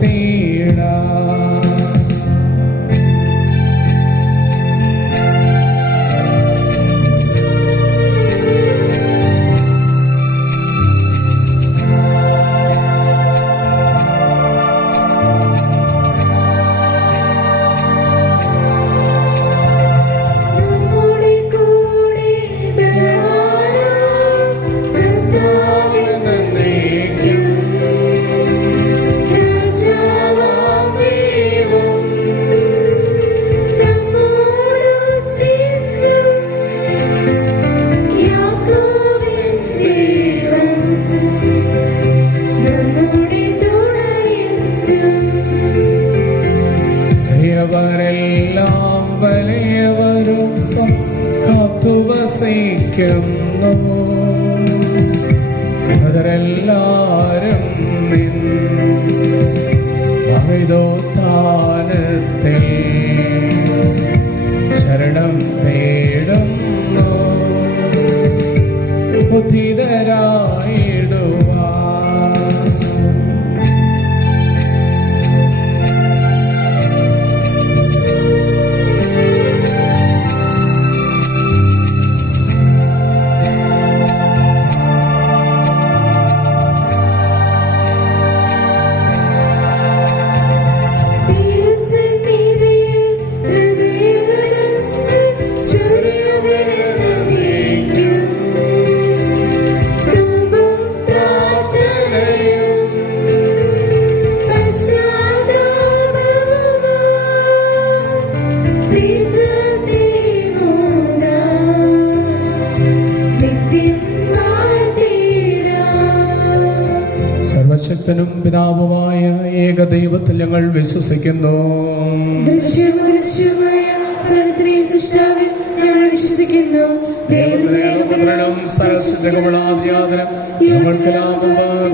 ചെറിയവരെല്ലാം വലിയവരൊപ്പം കാത്തുവസിക്കുന്നു. അവരെല്ലാരും നിൻ മഹിതോത്ഥാനത്തിൽ ശരണം തേടുന്നു. ഉദ്ധിതരായിടുവാൻ സർവശക്തനും പിതാവുമായ ഏകദൈവത്തിൽ ഞങ്ങൾ വിശ്വസിക്കുന്നു. ദൃശ്യമായ സകലത്തിനെയും സൃഷ്ടാവിൽ ഞങ്ങൾ വിശ്വസിക്കുന്നു.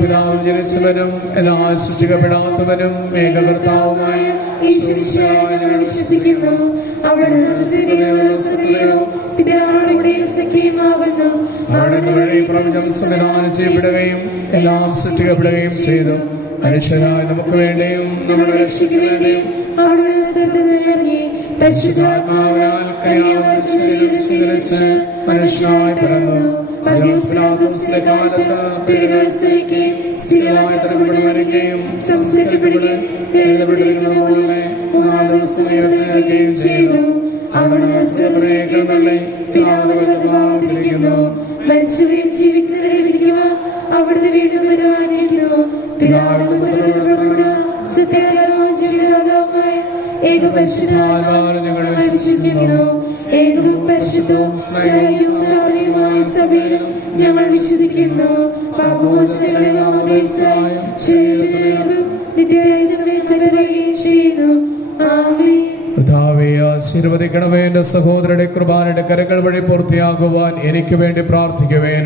പിതാവ് ജനിച്ചവനും എന്നാൽ സൃഷ്ടിക്കപ്പെടാത്തവനും ഏകകർത്താവുമായ ഞങ്ങൾ വിശ്വസിക്കുന്നു. അവിടുന്ന് പിതാവിനോട് കൂടെ സഖ്യമാകുന്നു. അവിടുന്ന് വഴി പ്രപഞ്ചം സംവിധാനം ചെയ്യപ്പെടുകയും എല്ലാം സൃഷ്ടിക്കപ്പെടുകയും ചെയ്തു. മനുഷ്യരായ നമുക്ക് വേണ്ടിയും നമ്മുടെ രക്ഷയ്ക്ക് വേണ്ടിയും അവിടുന്ന് സ്ഥലത്തിറങ്ങി പരിശുദ്ധാത്മാവിനാൽ മനുഷ്യനായി പിറന്നു. കാലത്ത് പീഡകൾ സഹിക്കുകയും സ്ഥിരമായി തടവിടുകയും സംസ്കരിക്കപ്പെടുകയും എഴുതപ്പെട്ടിരിക്കുന്ന പോലെ മൂന്നാം ദിവസം ഉയർത്തുകയും ചെയ്തു. അവിടുന്ന് പിതാവിരിക്കുന്നു. മനുഷ്യരെയും ജീവിക്കുന്നവരെ വിധിക്കുവാൻ അവിടുന്ന് വീണ്ടും വരുവാനിരിക്കുന്നു. പിതാവിന്റെ പരിശുദ്ധവുമായ സഭയിലും ഞങ്ങൾ വിശ്വസിക്കുന്നു. ആശീർവദിക്കണമേ. എന്റെ സഹോദരന്റെ കുർബാനയുടെ കരങ്ങൾ വഴി പൂർത്തിയാകുവാൻ എനിക്ക് വേണ്ടി പ്രാർത്ഥിക്കുവേൻ.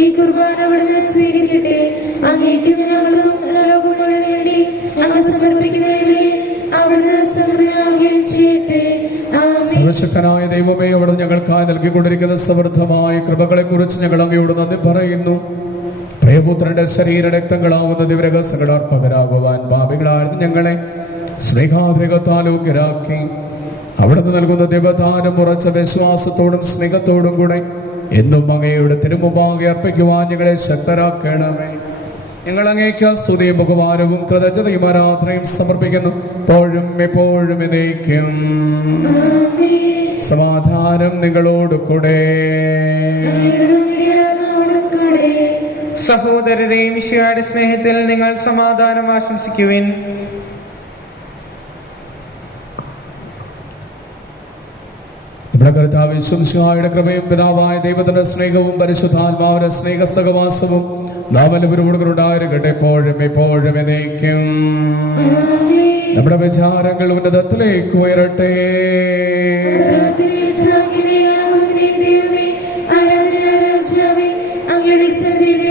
ഈ കുർബാന അവിടുന്ന് സ്വീകരിക്കട്ടെ. അങ്ങേക്കും ഞങ്ങൾക്കും ലോകത്തിന് വേണ്ടി അങ്ങ് സമർപ്പിക്കുന്നതിലെ അവിടുന്ന് സമൃദ്ധനാവുകയും ചെയ്യട്ടെ. സർവശക്തനായ ദൈവമേ, അവിടുന്ന് ഞങ്ങൾക്കായി നൽകിക്കൊണ്ടിരിക്കുന്ന സമൃദ്ധമായ കൃപകളെ കുറിച്ച് ഞങ്ങൾ അങ്ങയോട് നന്ദി പറയുന്നു. പ്രിയപുത്രന്റെ ശരീര രക്തങ്ങളാവുന്ന ദിവ്യരഹസ്യങ്ങളർപ്പകരാകുവാൻ പാപികളായിരുന്നു ഞങ്ങളെ സ്നേഹാദ്രികത്താലോഗ്യരാക്കി അവിടുന്ന് നൽകുന്ന ദിവദാനം ഉറച്ച വിശ്വാസത്തോടും സ്നേഹത്തോടും കൂടെ എന്നും അങ്ങയുടെ തിരുമുമ്പാകെ അർപ്പിക്കുവാൻ ഞങ്ങളെ ശക്തരാക്കണമേ. ഞങ്ങൾ അങ്ങേക്ക് സ്തുതിയും ബഹുമാനവും കൃതജ്ഞതയും ആരാധനയും സമർപ്പിക്കുന്നു, എപ്പോഴും എപ്പോഴും എന്നേക്കും. സമാധാനം നിങ്ങളോട് കൂടെ. സഹോദരരെ, മിശിഹായുടെ സ്നേഹത്തിൽ നിങ്ങൾ സമാധാനം ആശംസിക്കുവിൻ. നമ്മുടെ കർത്താവ് യേശുമിശിഹായുടെ കൃപയും പിതാവായ ദൈവത്തിന്റെ സ്നേഹവും പരിശുദ്ധാത്മാവിന്റെ സ്നേഹസഹവാസവും നാം എല്ലാവരോടും ഉണ്ടായിരിക്കട്ടെ, എപ്പോഴും എപ്പോഴും എന്നേക്കും. നമ്മുടെ വിചാരങ്ങൾ ഉന്നതത്തിലേക്ക് ഉയരട്ടെ.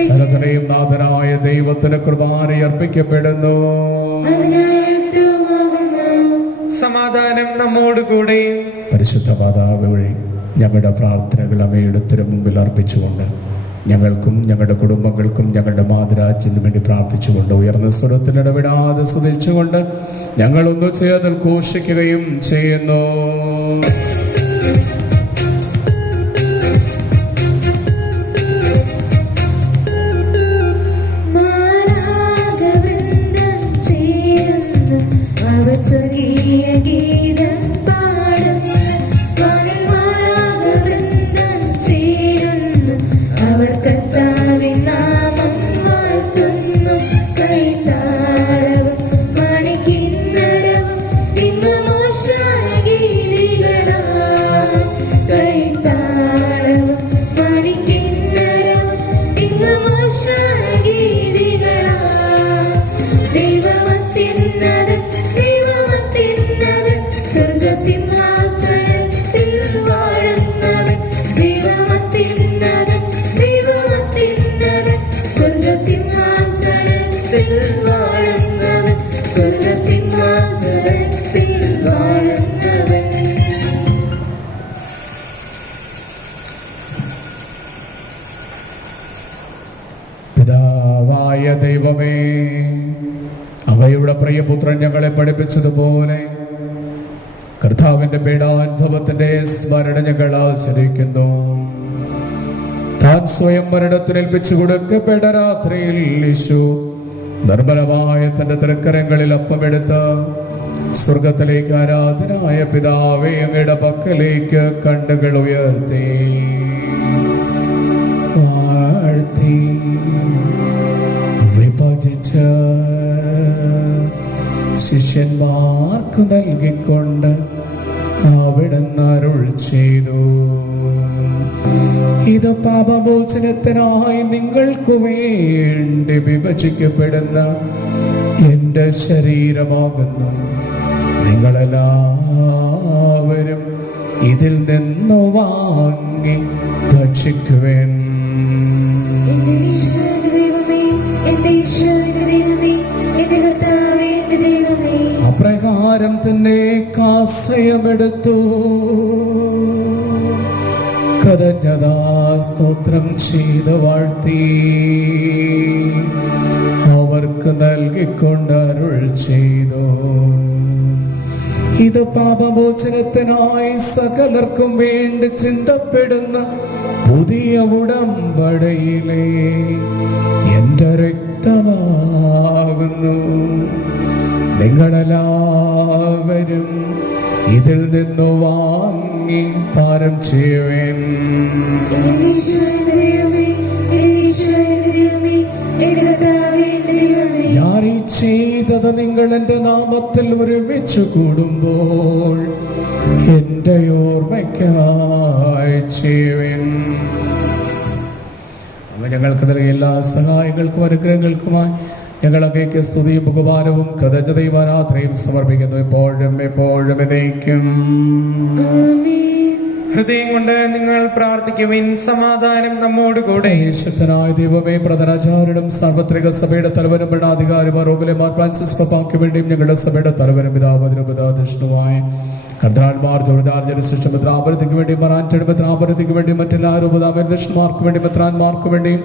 സകലത്തിന്റെയും നാഥനായ ദൈവത്തിന് കുർബാന അർപ്പിക്കപ്പെടുന്നു. നമ്മോട് കൂടെ. പരിശുദ്ധ മാതാവ് വഴി ഞങ്ങളുടെ പ്രാർത്ഥനകൾ അമ്മയുടെ തിരുമുമ്പിൽ അർപ്പിച്ചുകൊണ്ട് ഞങ്ങൾക്കും ഞങ്ങളുടെ കുടുംബങ്ങൾക്കും ഞങ്ങളുടെ മാതൃരാജ്യത്തിനു വേണ്ടി പ്രാർത്ഥിച്ചുകൊണ്ട് ഉയർന്ന സ്വരത്തിൽ ഇടപെടാതെ സ്തുതിച്ചുകൊണ്ട് ഞങ്ങളൊന്നു ചേർന്ന് ഘോഷിക്കുകയും ചെയ്യുന്നു. പിതാവായ ദൈവമേ, അങ്ങയുടെ പ്രിയപുത്രൻ ഞങ്ങളെ പഠിപ്പിച്ചതുപോലെ കർത്താവിന്റെ പീഡാനുഭവത്തിന്റെ സ്മരണ ഞങ്ങൾ ആചരിക്കുന്നു. താൻ സ്വയം മരണത്തിനേൽപ്പിച്ചു കൊടുക്കപ്പെട്ട രാത്രിയിൽ യേശു നിർമ്മലമായ തന്റെ തൃക്കരങ്ങളിൽ അപ്പമെടുത്ത് സ്വർഗത്തിലേക്ക് ആരാധനായ പിതാവേ അങ്ങയുടെ പക്കലേക്ക് കണ്ണുകൾ ഉയർത്തി വാഴ്ത്തി വിഭജിച്ച് ശിഷ്യന്മാർക്ക് നൽകിക്കൊണ്ട് അവിടുന്ന് അരുൾ ചെയ്തു, ഇത് പാപമോചനത്തിനായി നിങ്ങൾക്ക് വേണ്ടി വിഭജിക്കപ്പെടുന്ന എന്റെ ശരീരമാകുന്നു. നിങ്ങളെല്ലാവരും ഇതിൽ നിന്ന് വാങ്ങി ഭക്ഷിക്കുവേൻ. അപ്രകാരം തന്നെ കാസയമെടുത്തു കൃതജ്ഞതാസ്തോത്രം ചെയ്ത് വാഴ്ത്തി അവർക്ക് നൽകിക്കൊണ്ട് അരുൾ ചെയ്തു, ഇത് പാപമോചനത്തിനായി സകലർക്കും വേണ്ടി ചിന്തപ്പെടുന്ന പുതിയ ഉടമ്പടിയിലെ എന്റെ രക്തമാകുന്നു. നിങ്ങളെല്ലാവരും ഇതിൽ നിന്ന് വാങ്ങി പാനം ചെയ്യുവേൻ. ഞാൻ ഈ ചെയ്തത് നിങ്ങൾ എന്റെ നാമത്തിൽ ഒരുമിച്ച് കൂടുമ്പോൾ എന്റെ ഓർമ്മയ്ക്കായി ചെയ്യുവേൻ. അങ്ങ് ഞങ്ങൾക്ക് നൽകിയ എല്ലാ സഹായങ്ങൾക്കും അനുഗ്രഹങ്ങൾക്കുമായി ഞങ്ങൾ അങ്ങേക്ക് സ്തുതിയും ബഹുമാനവും കൃതജ്ഞതയും ആരാധനയും സമർപ്പിക്കുന്നു, എപ്പോഴും എപ്പോഴും എന്നേക്കും. ഹൃദയം കൊണ്ട് നിങ്ങൾ പ്രാർത്ഥിക്കുവിൻ. സമാധാനം നമ്മോട് കൂടെ. ശക്തനായ ദൈവമേ, പ്രധാനാചാര്യനും സാർവത്രിക സഭയുടെ തലവനും ഭരണാധികാരിമാർ റോമിലെ മാർ ഫ്രാൻസിസ് പാപ്പായ്ക്ക് വേണ്ടിയും ഞങ്ങളുടെ സഭയുടെ തലവനും പിതാവിനുമായ കർദ്ദാന്മാർ ജോർജാർജന ശിഷ്ടമിത്രാപരത്തിക്ക് വേണ്ടി മറാൻറ്റയുടെ മിത്രാപരത്തിക്ക് വേണ്ടി മറ്റെല്ലാ രൂപതാമർദ്ദന്മാർക്ക് വേണ്ടി മിത്രാന്മാർക്ക് വേണ്ടിയും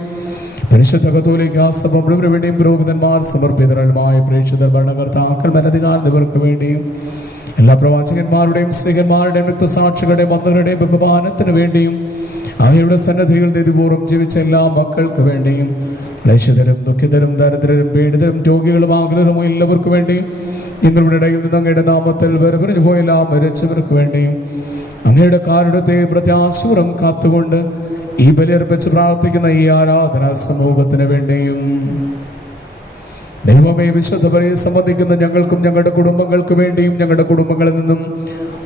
പരിശുദ്ധ കത്തോലിക്കാ സഭ മുഴുവന് വേണ്ടിയും പുരോഹിതന്മാർ സമർപ്പിതരമായ പ്രേക്ഷിതർ ഭരണകർത്താക്കൾ മേലധികാരികൾക്ക് വേണ്ടിയും എല്ലാ പ്രവാചകന്മാരുടെയും സ്ത്രീകന്മാരുടെയും രക്തസാക്ഷികളുടെയും മന്ദരുടെയും ബഹുമാനത്തിന് വേണ്ടിയും അങ്ങയുടെ സന്നദ്ധികൾ നീതിപൂർവ്വം ജീവിച്ച എല്ലാ മക്കൾക്ക് വേണ്ടിയും ക്ലേശിതരും ദുഃഖിതരും ദരിദ്രരും പീഡിതരും രോഗികളും ആകുലരും എല്ലാവർക്കും വേണ്ടിയും നിങ്ങളുടെ ഇടയിൽ നിന്ന് അങ്ങയുടെ നാമത്തിൽ വേർപിരിഞ്ഞു പോയെല്ലാ മരിച്ചവർക്ക് വേണ്ടിയും അങ്ങയുടെ കാരുണ്യത്തെ പ്രത്യാശൂരം കാത്തുകൊണ്ട് ഈ ബലിയർപ്പിച്ച് പ്രാർത്ഥിക്കുന്ന ഈ ആരാധനാ സമൂഹത്തിന് വേണ്ടിയും ദൈവമേ, വിശുദ്ധ ബലിയെ സംബന്ധിക്കുന്ന ഞങ്ങൾക്കും ഞങ്ങളുടെ കുടുംബങ്ങൾക്ക് വേണ്ടിയും ഞങ്ങളുടെ കുടുംബങ്ങളിൽ നിന്നും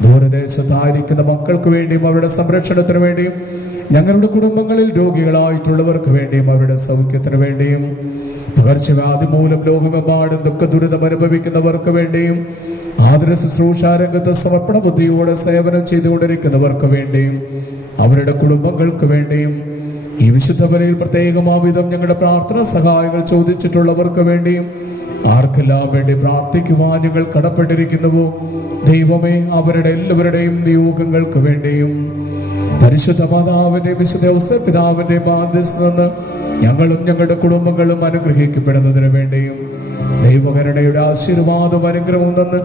ദൂരദേശത്തായിരിക്കുന്ന മക്കൾക്ക് വേണ്ടിയും അവരുടെ സംരക്ഷണത്തിന് വേണ്ടിയും ഞങ്ങളുടെ കുടുംബങ്ങളിൽ രോഗികളായിട്ടുള്ളവർക്ക് വേണ്ടിയും അവരുടെ സൗഖ്യത്തിന് വേണ്ടിയും പകർച്ചവ്യാധി മൂലം ലോകമെമ്പാടും ദുഃഖ ദുരിതം അനുഭവിക്കുന്നവർക്ക് വേണ്ടിയും ആതുര ശുശ്രൂഷ രംഗത്ത് സമർപ്പണ ബുദ്ധിയോടെ സേവനം ചെയ്തുകൊണ്ടിരിക്കുന്നവർക്ക് വേണ്ടിയും അവരുടെ കുടുംബങ്ങൾക്ക് വേണ്ടിയും ഈ വിശുദ്ധ ബലിയിൽ പ്രത്യേകമാവിധം ഞങ്ങളുടെ പ്രാർത്ഥന സഹായങ്ങൾ ചോദിച്ചിട്ടുള്ളവർക്ക് വേണ്ടിയും ആർക്കെല്ലാം വേണ്ടി പ്രാർത്ഥിക്കുവാൻ ഞങ്ങൾ കടപ്പെട്ടിരിക്കുന്നുവോ ദൈവമേ, അവരുടെ എല്ലാവരുടെയും നിയോഗങ്ങൾക്ക് വേണ്ടിയും പരിശുദ്ധ മാതാവിന്റെ വിശുദ്ധ ഔസേപ്പ് പിതാവിന്റെ മാധ്യസ്ഥ നിന്ന് ഞങ്ങളും ഞങ്ങളുടെ കുടുംബങ്ങളും അനുഗ്രഹിക്കപ്പെടുന്നതിന് വേണ്ടിയും ദൈവകരുണയുടെ ആശീർവാദവും അനുഗ്രഹവും തന്ന്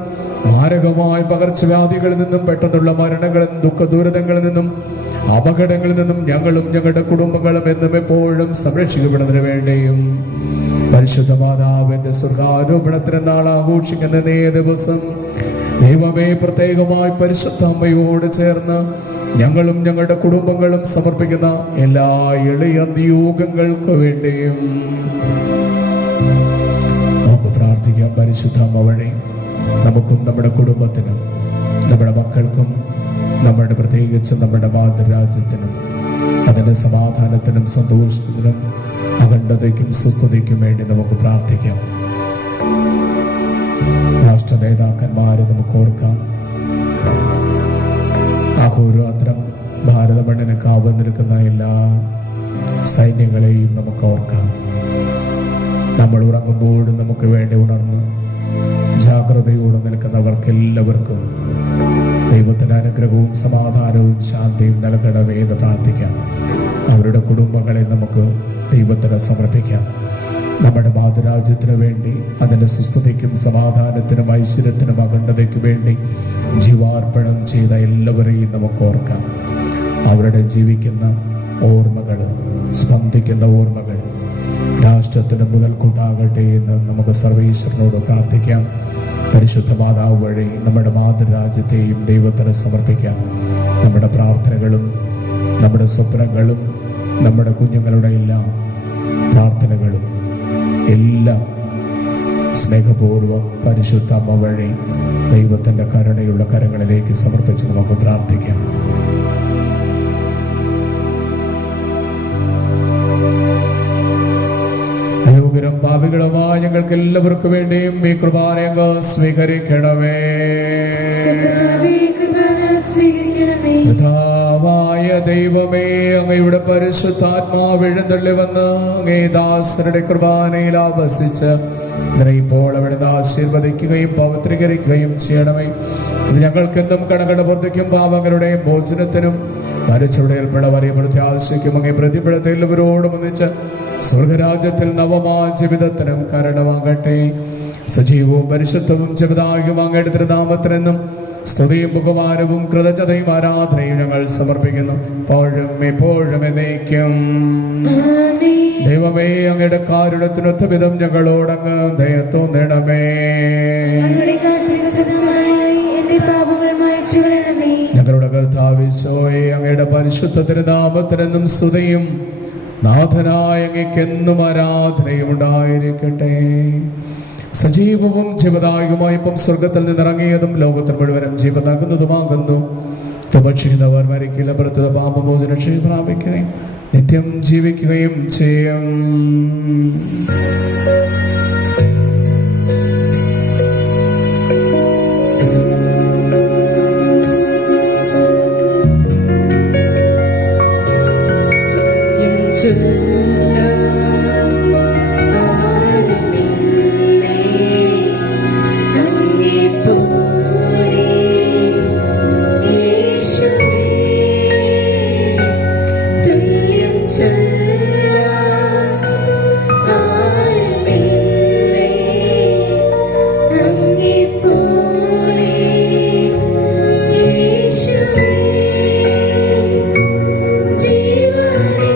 മാരകമായ പകർച്ചവ്യാധികളിൽ നിന്നും പെട്ടെന്നുള്ള മരണങ്ങളിൽ ദുഃഖ ദുരിതങ്ങളിൽ നിന്നും അപകടങ്ങളിൽ നിന്നും ഞങ്ങളും ഞങ്ങളുടെ കുടുംബങ്ങളും എന്നും എപ്പോഴും സംരക്ഷിക്കപ്പെടുന്നതിന് വേണ്ടിയും പരിശുദ്ധ മാതാവിന്റെ സ്വർഗാരോപണത്തിന് നാൾ ആഘോഷിക്കുന്ന ദിവസം ദൈവമേ, പ്രത്യേകമായി പരിശുദ്ധ അമ്മയോട് ചേർന്ന് ഞങ്ങളും ഞങ്ങളുടെ കുടുംബങ്ങളും സമർപ്പിക്കുന്ന എല്ലാ എളിയ നിയോഗങ്ങൾക്ക് വേണ്ടിയും നമുക്ക് പ്രാർത്ഥിക്കാം. പരിശുദ്ധ അമ്മ വഴി നമുക്കും നമ്മുടെ കുടുംബത്തിനും നമ്മുടെ മക്കൾക്കും നമ്മുടെ പ്രത്യേകിച്ച് നമ്മുടെ മാതൃരാജ്യത്തിനും അതിൻ്റെ സമാധാനത്തിനും സന്തോഷത്തിനും അഖണ്ഡതയ്ക്കും സുസ്ഥിതിക്കും വേണ്ടി നമുക്ക് പ്രാർത്ഥിക്കാം. രാഷ്ട്ര നേതാക്കന്മാരെ നമുക്ക് ഓർക്കാം. അഹോരാത്രം ഭാരത മണ്ണിന് കാവൽ നിൽക്കുന്ന എല്ലാ സൈന്യങ്ങളെയും നമുക്ക് ഓർക്കാം. നമ്മൾ ഉറങ്ങുമ്പോഴും നമുക്ക് വേണ്ടി ഉണർന്ന് ജാഗ്രതയോടെ നിൽക്കുന്നവർക്ക് എല്ലാവർക്കും ദൈവത്തിൻ്റെ അനുഗ്രഹവും സമാധാനവും ശാന്തിയും നൽകണമേ എന്ന് പ്രാർത്ഥിക്കാം. അവരുടെ കുടുംബങ്ങളെ നമുക്ക് ദൈവത്തിന് സമർപ്പിക്കാം. നമ്മുടെ മാതൃരാജ്യത്തിന് വേണ്ടി അതിൻ്റെ സുസ്ഥിതിക്കും സമാധാനത്തിനും ഐശ്വര്യത്തിനും അഖണ്ഡതയ്ക്കും വേണ്ടി ജീവാർപ്പണം ചെയ്ത എല്ലാവരെയും നമുക്ക് ഓർക്കാം. അവരുടെ ജീവിക്കുന്ന ഓർമ്മകൾ, സ്പന്ദിക്കുന്ന ഓർമ്മകൾ രാഷ്ട്രത്തിന് മുതൽക്കൂട്ടാകട്ടെ എന്ന് നമുക്ക് സർവേശ്വരനോട് പ്രാർത്ഥിക്കാം. പരിശുദ്ധ മാതാവ് വഴി നമ്മുടെ മാതൃരാജ്യത്തെയും ദൈവത്തിന് സമർപ്പിക്കാം. നമ്മുടെ പ്രാർത്ഥനകളും നമ്മുടെ സ്വപ്നങ്ങളും നമ്മുടെ കുഞ്ഞുങ്ങളുടെ എല്ലാ പ്രാർത്ഥനകളും എല്ലാം സ്നേഹപൂർവ്വം പരിശുദ്ധ അമ്മ വഴി ദൈവത്തിൻ്റെ കരുണയുള്ള കരങ്ങളിലേക്ക് സമർപ്പിച്ച് നമുക്ക് പ്രാർത്ഥിക്കാം. അയോഗ്യരും പാപികളുമായ ഞങ്ങൾക്ക് എല്ലാവർക്കും വേണ്ടിയും ഈ കൃപാനയങ്ങ് സ്വീകരിക്കണമേ. പിതാവായ ദൈവമേ, അങ്ങയുടെ പരിശുദ്ധാത്മാവ് എഴുന്നള്ളി വന്ന് അങ്ങേ ദാസരുടെ കൃപാനയിൽ ആവസിച്ച് ഇപ്പോൾ അവിടുന്ന് ആശീർവദിക്കുകയും പവിത്രീകരിക്കുകയും ചെയ്യണമേ. ഇത് ഞങ്ങൾക്കെന്നും കടകടപൂർത്തിക്കും പാപങ്ങളുടെ മോചനത്തിനും മരിച്ചവിടെ ഏർപ്പെടവരെ പ്രത്യാശിക്കും അങ്ങേ പ്രതിഫലത്തെ എല്ലാവരോടും ഒന്നിച്ച് സ്വർഗരാജ്യത്തിൽ നവമാ ജീവിതത്തിനും കാരണമാകട്ടെ. സജീവവും പരിശുദ്ധവും ചെറുതായും അങ്ങയുടെ തിരുനാമത്തിനെന്നും സ്തുതിയും ബഹുമാനവും കൃതജ്ഞതയും ആരാധനയും ഞങ്ങൾ സമർപ്പിക്കുന്നു, എപ്പോഴും എപ്പോഴും എന്നേക്കും. ദൈവമേ, അങ്ങയുടെ കാരുണ്യത്തിനൊത്ത വിധം ഞങ്ങളോടങ്ങ് ദയ തോന്നണമേ. ഞങ്ങളുടെ കർത്താവ് ഈശോയെ, അങ്ങയുടെ പരിശുദ്ധ തിരുനാമത്തിനെന്നും സ്തുതിയും നാഥനായ അങ്ങേക്കെന്നും ആരാധനയും ഉണ്ടായിരിക്കട്ടെ. സജീവവും ജീവദായകമായ ഇപ്പം സ്വർഗത്തിൽ നിന്നിറങ്ങിയതും ലോകത്തിൽ മുഴുവനും ജീവൻ നൽകുന്നതുമാകുന്നു. ഭക്ഷിക്കുന്നവർ മരിക്കില്ല, പുറത്തത് പാപമോചന രക്ഷയും പ്രാപിക്കുകയും നിത്യം ജീവിക്കുകയും ചെയ്യും. ജീവനേ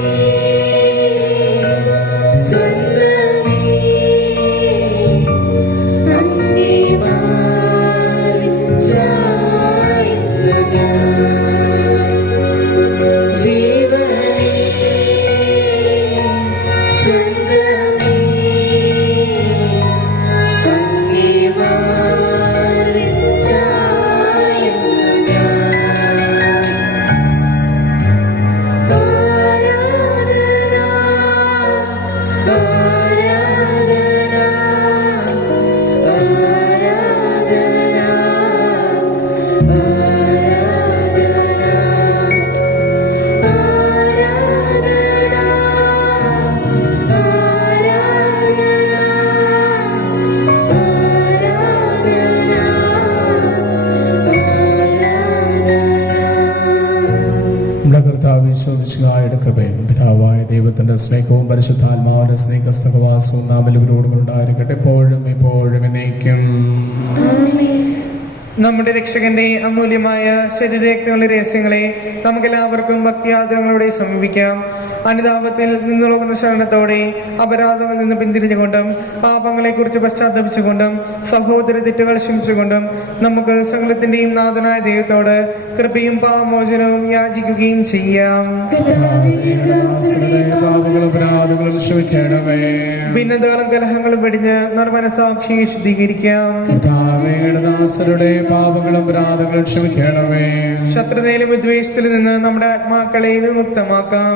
കർത്താവ് യേശുമിശിഹായുടെ കൃപയും പിതാവായ ദൈവത്തിന്റെ സ്നേഹവും പരിശുദ്ധാത്മാവിന്റെ സ്നേഹസഹവാസവും നാം എല്ലാവരോടും ഉണ്ടായിരിക്കട്ടെ, എപ്പോഴും ഇപ്പോഴും എന്നേക്കും. നമ്മുടെ രക്ഷകന്റെ അമൂല്യമായ ശരീരരക്തങ്ങളുടെ രഹസ്യങ്ങളെ നമുക്കെല്ലാവർക്കും ഭക്തിയാദരങ്ങളോടെ സമീപിക്കാം. അനുതാപത്തിൽ നിന്നുകൊള്ളുന്ന ശരണത്തോടെ അപരാധങ്ങളിൽ നിന്ന് പിന്തിരിഞ്ഞുകൊണ്ടും പാപങ്ങളെക്കുറിച്ച് പശ്ചാത്തപിച്ചുകൊണ്ടും സഹോദര തെറ്റുകൾ ക്ഷമിച്ചുകൊണ്ടും നമുക്ക് സകലത്തിന്റെയും നാഥനായ ദൈവത്തോട് കൃപയും പാപമോചനവും യാചിക്കുകയും ചെയ്യാം. ഭിന്നതകളും കലഹങ്ങളും വെടിഞ്ഞ് നിർമ്മനസാക്ഷിയെ ശുദ്ധീകരിക്കാം. പാപങ്ങളും അപരാധങ്ങളും ക്ഷമിക്കണമേ. ശത്രുതയിലും വിദ്വേഷത്തിൽ നിന്ന് നമ്മുടെ ആത്മാക്കളെ വിമുക്തമാക്കാം.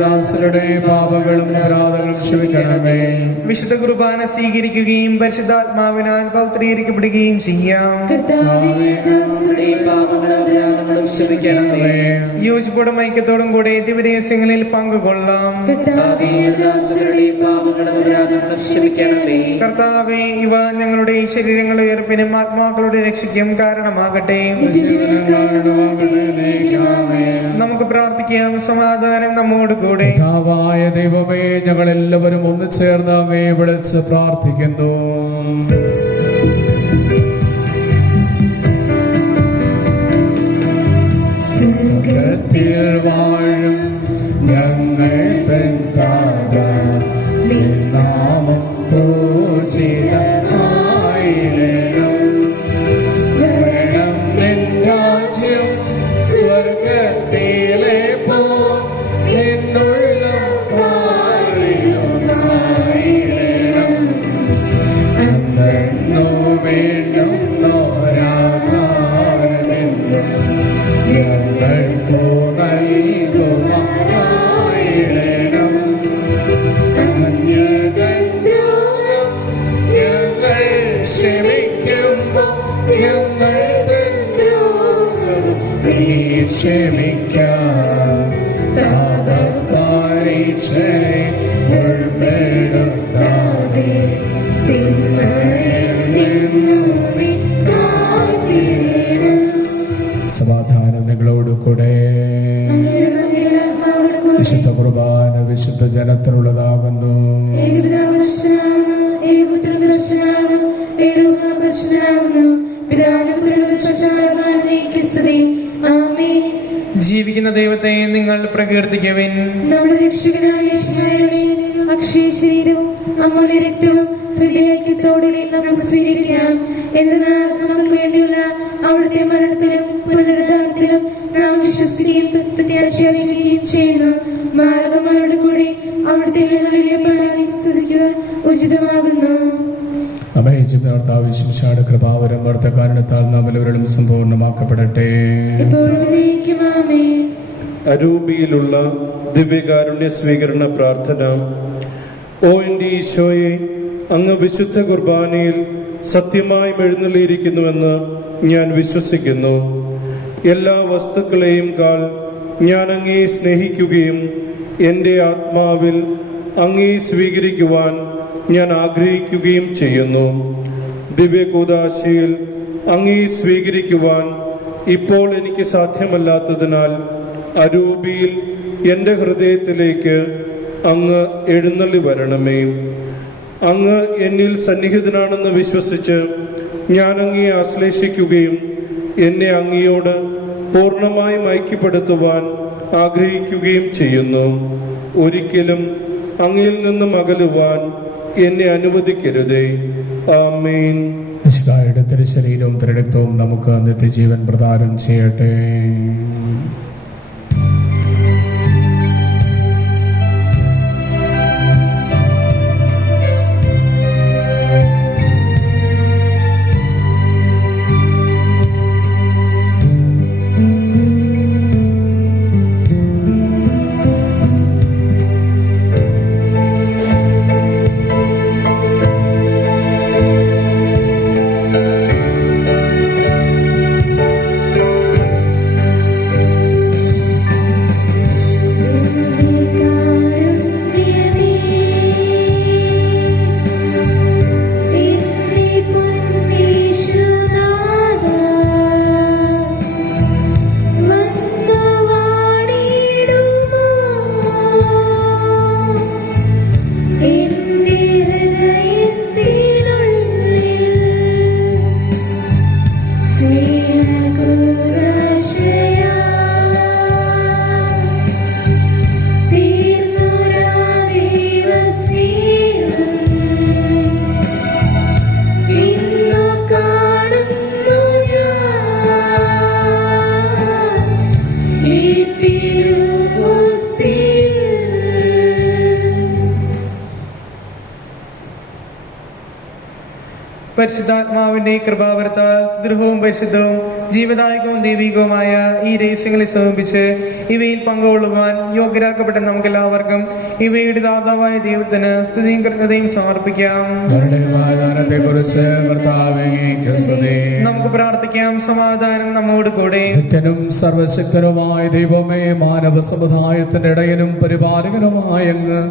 ദാസരുടെ പാപങ്ങളും അപരാധങ്ങളും ക്ഷമിക്കണമേ. വിശുദ്ധ കുർബാന സ്വീകരിക്കുകയും പരിശുദ്ധാത്മാവിനാൽ പൗത്രീകരിക്കപ്പെടുകയും ചെയ്യാം. യോജിപ്പോടും ഐക്യത്തോടും കൂടെ ദിവരഹസ്യങ്ങളിൽ പങ്കുകൊള്ളാം. കർത്താവേ, ഇവ ഞങ്ങളുടെ ശരീരങ്ങളുടെ ഉയർപ്പിനും ആത്മാക്കളുടെ രക്ഷയ്ക്കും കാരണമാകട്ടെ. നമുക്ക് പ്രാർത്ഥിക്കാം. സമാധാനം നമ്മോട് കൂടെ. കർത്താവായ ദൈവമേ, ഞങ്ങൾ എല്ലാവരും ഒന്ന് ചേർന്ന് അങ്ങയെ വിളിച്ച് പ്രാർത്ഥിക്കുന്നു. സ്വർഗ്ഗത്തിൽ വാഴും ഞങ്ങൾ തൻ താതാ, നിൻ നാമം പൂജിതമായിടണം. വരണം നിൻ രാജ്യം സ്വർഗ്ഗത്തിലെ പോൽ നിന്നുള്ളം വാഴുമായിടണം. അന്നു വേണ്ടുന്നോരാഹാരമെന്നും ഞങ്ങൾക്കു നൽകുമായിടണം. അന്യതൻ ദ്രോഹം ഞങ്ങൾ ക്ഷമിക്കുമ്പോൾ ഞങ്ങൾ തൻ ദ്രോഹവും നീ ക്ഷമിക്കാം. പാപപരീക്ഷയെ ഉൾപ്പെടുത്താതെ തിന്മയിൽ നിന്നു നീ കാത്തിടണം. സമാധാനം നിങ്ങളോട് കൂടെ. വിശുദ്ധ കുർബാന വിശുദ്ധ ജനത്തിനുള്ളതാകുന്നു. ജീവിക്കുന്ന ദൈവത്തെ നിങ്ങൾ പ്രകീർത്തിക്കുവിൻ. നമ്മുടെ രക്ഷകനായ യേശുവിനെ അക്ഷയ ശരീരവും അമൂല്യ രക്തവും ഹൃദയത്തോടെ നമുക്ക് സ്വീകരിക്കാം. എന്നാൽ നമുക്ക് വേണ്ടിയുള്ള അവിടുത്തെ മരണത്തിലും പുനരുദ്ധാനത്തിലും നാം വിശ്വസിക്കുകയും പ്രത്യാശിക്കുകയും ചെയ്യുന്നു. മാർഗമാരുടെ കൂടെ അവിടുത്തെ പാടി സ്തുതിക്കുക ഉചിതമാകുന്നു. കർത്താവിശിയുടെ കൃപാവരം വർത്ത കാരണത്താൽ നാം എല്ലാവരും സമ്പൂർണ്ണമാക്കപ്പെടട്ടെ. അരൂപിയിലുള്ള ദിവ്യകാരുണ്യ സ്വീകരണ പ്രാർത്ഥന. ഓ എൻ്റെ ഈശോയെ, അങ്ങ് വിശുദ്ധ കുർബാനയിൽ സത്യമായും എഴുന്നള്ളിയിരിക്കുന്നുവെന്ന് ഞാൻ വിശ്വസിക്കുന്നു. എല്ലാ വസ്തുക്കളെയും കാൾ ഞാൻ അങ്ങയെ സ്നേഹിക്കുകയും എൻ്റെ ആത്മാവിൽ അങ്ങയെ സ്വീകരിക്കുവാൻ ഞാൻ ആഗ്രഹിക്കുകയും ചെയ്യുന്നു. ദിവ്യകൂദാശയിൽ അങ്ങയെ സ്വീകരിക്കുവാൻ ഇപ്പോൾ എനിക്ക് സാധ്യമല്ലാത്തതിനാൽ അരൂപിയിൽ എൻ്റെ ഹൃദയത്തിലേക്ക് അങ്ങ് എഴുന്നള്ളി വരണമേ. അങ്ങ് എന്നിൽ സന്നിഹിതനാണെന്ന് വിശ്വസിച്ച് ഞാൻ അങ്ങയെ ആശ്ലേഷിക്കുകയും എന്നെ അങ്ങയോട് പൂർണ്ണമായും ഐക്യപ്പെടുത്തുവാൻ ആഗ്രഹിക്കുകയും ചെയ്യുന്നു. ഒരിക്കലും അങ്ങയിൽ നിന്നും അകലുവാൻ എന്നെ അനുവദിക്കരുതേ. ആമേൻ. മിശിഹായുടെ തിരുശരീരവും തിരുരക്തവും നമുക്ക് നിത്യജീവൻ പ്രദാനം ചെയ്യട്ടെ. പരിശുദ്ധാത്മാവിന്റെ കൃപാവരത്താൽ സുദൃഢവും പരിശുദ്ധവും ജീവദായകവും ദൈവികവുമായ ഈ രഹസ്യങ്ങളെ സമർപ്പിച്ച് ഇവയിൽ പങ്കുകൊള്ളുവാൻ യോഗ്യരാക്കപ്പെട്ട നമുക്കെല്ലാവർക്കും ഇവയുടെ ദാതാവായ ദൈവത്തിന് സ്തുതിയും കൃതജ്ഞതയും സമർപ്പിക്കാം. നമുക്ക് പ്രാർത്ഥിക്കാം. സമാധാനം നമ്മോട് കൂടെ. നിത്യനും സർവശക്തനുമായ ദൈവമേ, മാനവ സമുദായത്തിന്റെ ഇടയനും പരിപാലകനുമായ അങ്ങ്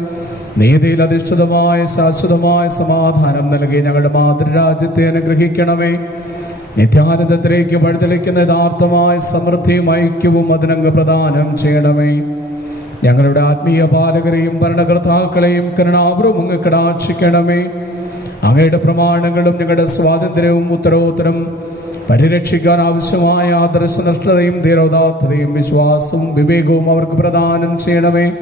നീതിയിൽ അധിഷ്ഠിതമായ ശാശ്വതമായ സമാധാനം നൽകി ഞങ്ങളുടെ മാതൃരാജ്യത്തെ അനുഗ്രഹിക്കണമേ. നിത്യാനന്ദത്തിലേക്ക് വഴിതെളിക്കുന്ന യഥാർത്ഥമായ സമൃദ്ധിയും ഐക്യവും അതിനങ്ങ് പ്രദാനം ചെയ്യണമേ. ഞങ്ങളുടെ ആത്മീയ പാലകരെയും ഭരണകർത്താക്കളെയും കരുണാപൂർവ്വം അങ്ങ് കടാക്ഷിക്കണമേ. അങ്ങയുടെ പ്രമാണങ്ങളും ഞങ്ങളുടെ സ്വാതന്ത്ര്യവും ഉത്തരോത്തരം പരിരക്ഷിക്കാൻ ആവശ്യമായ ആദർശനിഷ്ഠതയും ധീരോദാത്തതയും വിശ്വാസവും വിവേകവും അവർക്ക് പ്രദാനം ചെയ്യണമേ.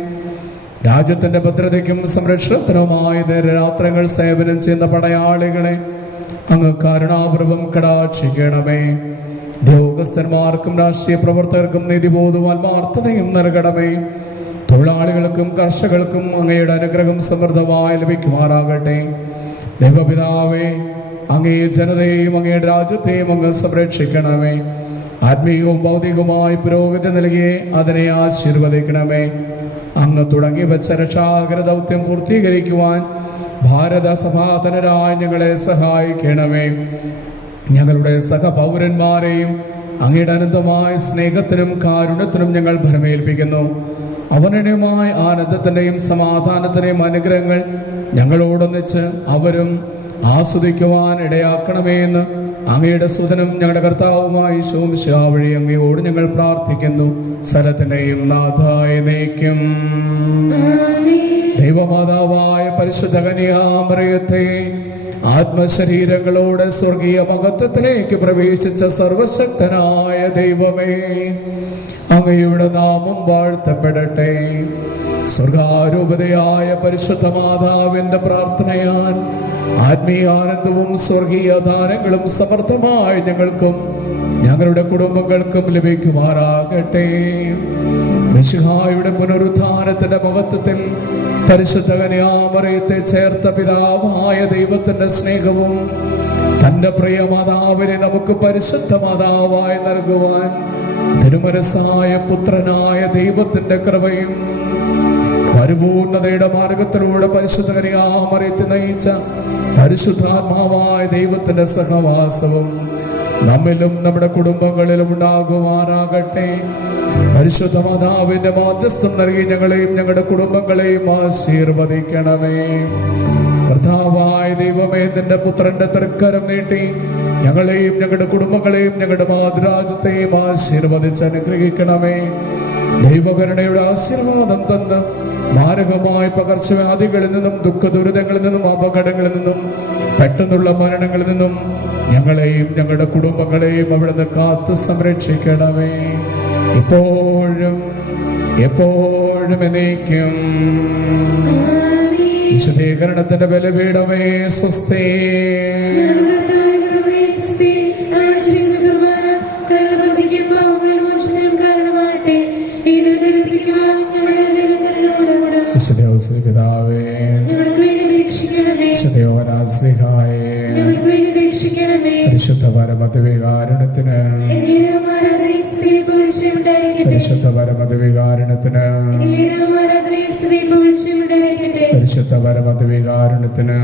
രാജ്യത്തിന്റെ ഭദ്രതയ്ക്കും സംരക്ഷണത്തിനുമായി നേരരാത്രങ്ങൾ സേവനം ചെയ്യുന്ന പടയാളികളെ അങ്ങ് കരുണാപൂർവ്വം കടാക്ഷിക്കണമേ. ഉദ്യോഗസ്ഥന്മാർക്കും രാഷ്ട്രീയ പ്രവർത്തകർക്കും നീതിബോധവും ആത്മാർത്ഥതയും നൽകണമേ. തൊഴിലാളികൾക്കും കർഷകർക്കും അങ്ങയുടെ അനുഗ്രഹം സമൃദ്ധമായി ലഭിക്കുമാറാകട്ടെ. ദൈവപിതാവേ, അങ്ങേ ജനതയെയും അങ്ങയുടെ രാജ്യത്തെയും അങ്ങ് സംരക്ഷിക്കണമേ. ആത്മീയവും ഭൗതികവുമായി പുരോഗതി നൽകിയേ അതിനെ ആശീർവദിക്കണമേ. അങ്ങ് തുടങ്ങി വെച്ച രക്ഷാകര ദൗത്യം പൂർത്തീകരിക്കുവാൻ ഭാരത സഭാതനരായി ഞങ്ങളെ സഹായിക്കണമേ. ഞങ്ങളുടെ സഹപൗരന്മാരെയും അങ്ങയുടെ അനന്തമായ സ്നേഹത്തിനും കാരുണ്യത്തിനും ഞങ്ങൾ ഭരമേൽപ്പിക്കുന്നു. അവനുമായ ആനന്ദത്തിന്റെയും സമാധാനത്തിന്റെയും അനുഗ്രഹങ്ങൾ ഞങ്ങളോടൊന്നിച്ച് അവരും ആസ്വദിക്കുവാൻ ഇടയാക്കണമേ എന്ന് അങ്ങയുടെ സുതനും ഞങ്ങളുടെ കർത്താവുമായി ശോമിശാ വഴി അങ്ങയോട് ഞങ്ങൾ പ്രാർത്ഥിക്കുന്നു. സകലത്തിന്റെയും നാഥായ നയിക്കും. ദൈവമാതാവായ പരിശുദ്ധ കന്യാമറിയത്തെ ആത്മശരീരങ്ങളോടെ സ്വർഗീയ മഹത്വത്തിലേക്ക് പ്രവേശിച്ച സർവശക്തനായ ദൈവമേ, അങ്ങയുടെ നാമം വാഴ്ത്തപ്പെടട്ടെ. സ്വർഗാരൂപതയായ പരിശുദ്ധ മാതാവിന്റെ പ്രാർത്ഥനയാൽ ആത്മീയാനന്ദവും സ്വർഗീയ ദാനങ്ങളും സമർത്ഥമായി ഞങ്ങൾക്കും ഞങ്ങളുടെ കുടുംബങ്ങൾക്കും ലഭിക്കുമാറാകട്ടെ. മിശിഹായുടെ പുനരുത്ഥാനത്തിന്റെ മഹത്വത്തിൽ പരിശുദ്ധ കന്യാമറിയത്തെ ചേർത്ത പിതാവായ ദൈവത്തിന്റെ സ്നേഹവും തന്റെ പ്രിയ മാതാവിനെ നമുക്ക് പരിശുദ്ധ മാതാവായി നൽകുവാൻ തിരുമനസ്സായ പുത്രനായ ദൈവത്തിന്റെ കൃപയും പരിപൂർണതയുടെ മാർഗത്തിലൂടെ പരിശുദ്ധ കന്യാമറിയത്തെ നയിച്ച പരിശുദ്ധാത്മാവായ ദൈവത്തിന്റെ സഹവാസവും നമ്മിലും നമ്മുടെ കുടുംബങ്ങളിലും ഉണ്ടാകുമാറാകട്ടെ. പരിശുദ്ധ മാതാവിന്റെ മാധ്യസ്ഥം നൽകി ഞങ്ങളെയും ഞങ്ങളുടെ കുടുംബങ്ങളെയും ആശീർവദിക്കണമേ. കർത്താവായ ദൈവമേ, നിന്റെ പുത്രന്റെ തൃക്കരം നീട്ടി ഞങ്ങളെയും ഞങ്ങളുടെ കുടുംബങ്ങളെയും ഞങ്ങളുടെ മാതൃരാജ്യത്തെയും ആശീർവദിച്ച് അനുഗ്രഹിക്കണമേ. ദൈവകരുണയുടെ ആശീർവാദം തന്ന് മാരകമായ പകർച്ചവ്യാധികളിൽ നിന്നും ദുഃഖദുരിതങ്ങളിൽ നിന്നും അപകടങ്ങളിൽ നിന്നും പെട്ടെന്നുള്ള മരണങ്ങളിൽ നിന്നും ഞങ്ങളെയും ഞങ്ങളുടെ കുടുംബങ്ങളെയും അവിടുന്ന് കാത്തു സംരക്ഷിക്കണമേ. ഇപ്പോഴും എപ്പോഴും എന്നേക്കും. വിശുദ്ധീകരണത്തിന്റെ ബലിപീഠമേ സ്വസ്തി. പിതാവേ, പരിശുദ്ധ പരമദിവ്യകാരുണ്യത്തിന് പരിശുദ്ധ പരമദിവ്യകാരുണ്യത്തിന് പരിശുദ്ധ പരമദിവ്യകാരുണ്യത്തിന്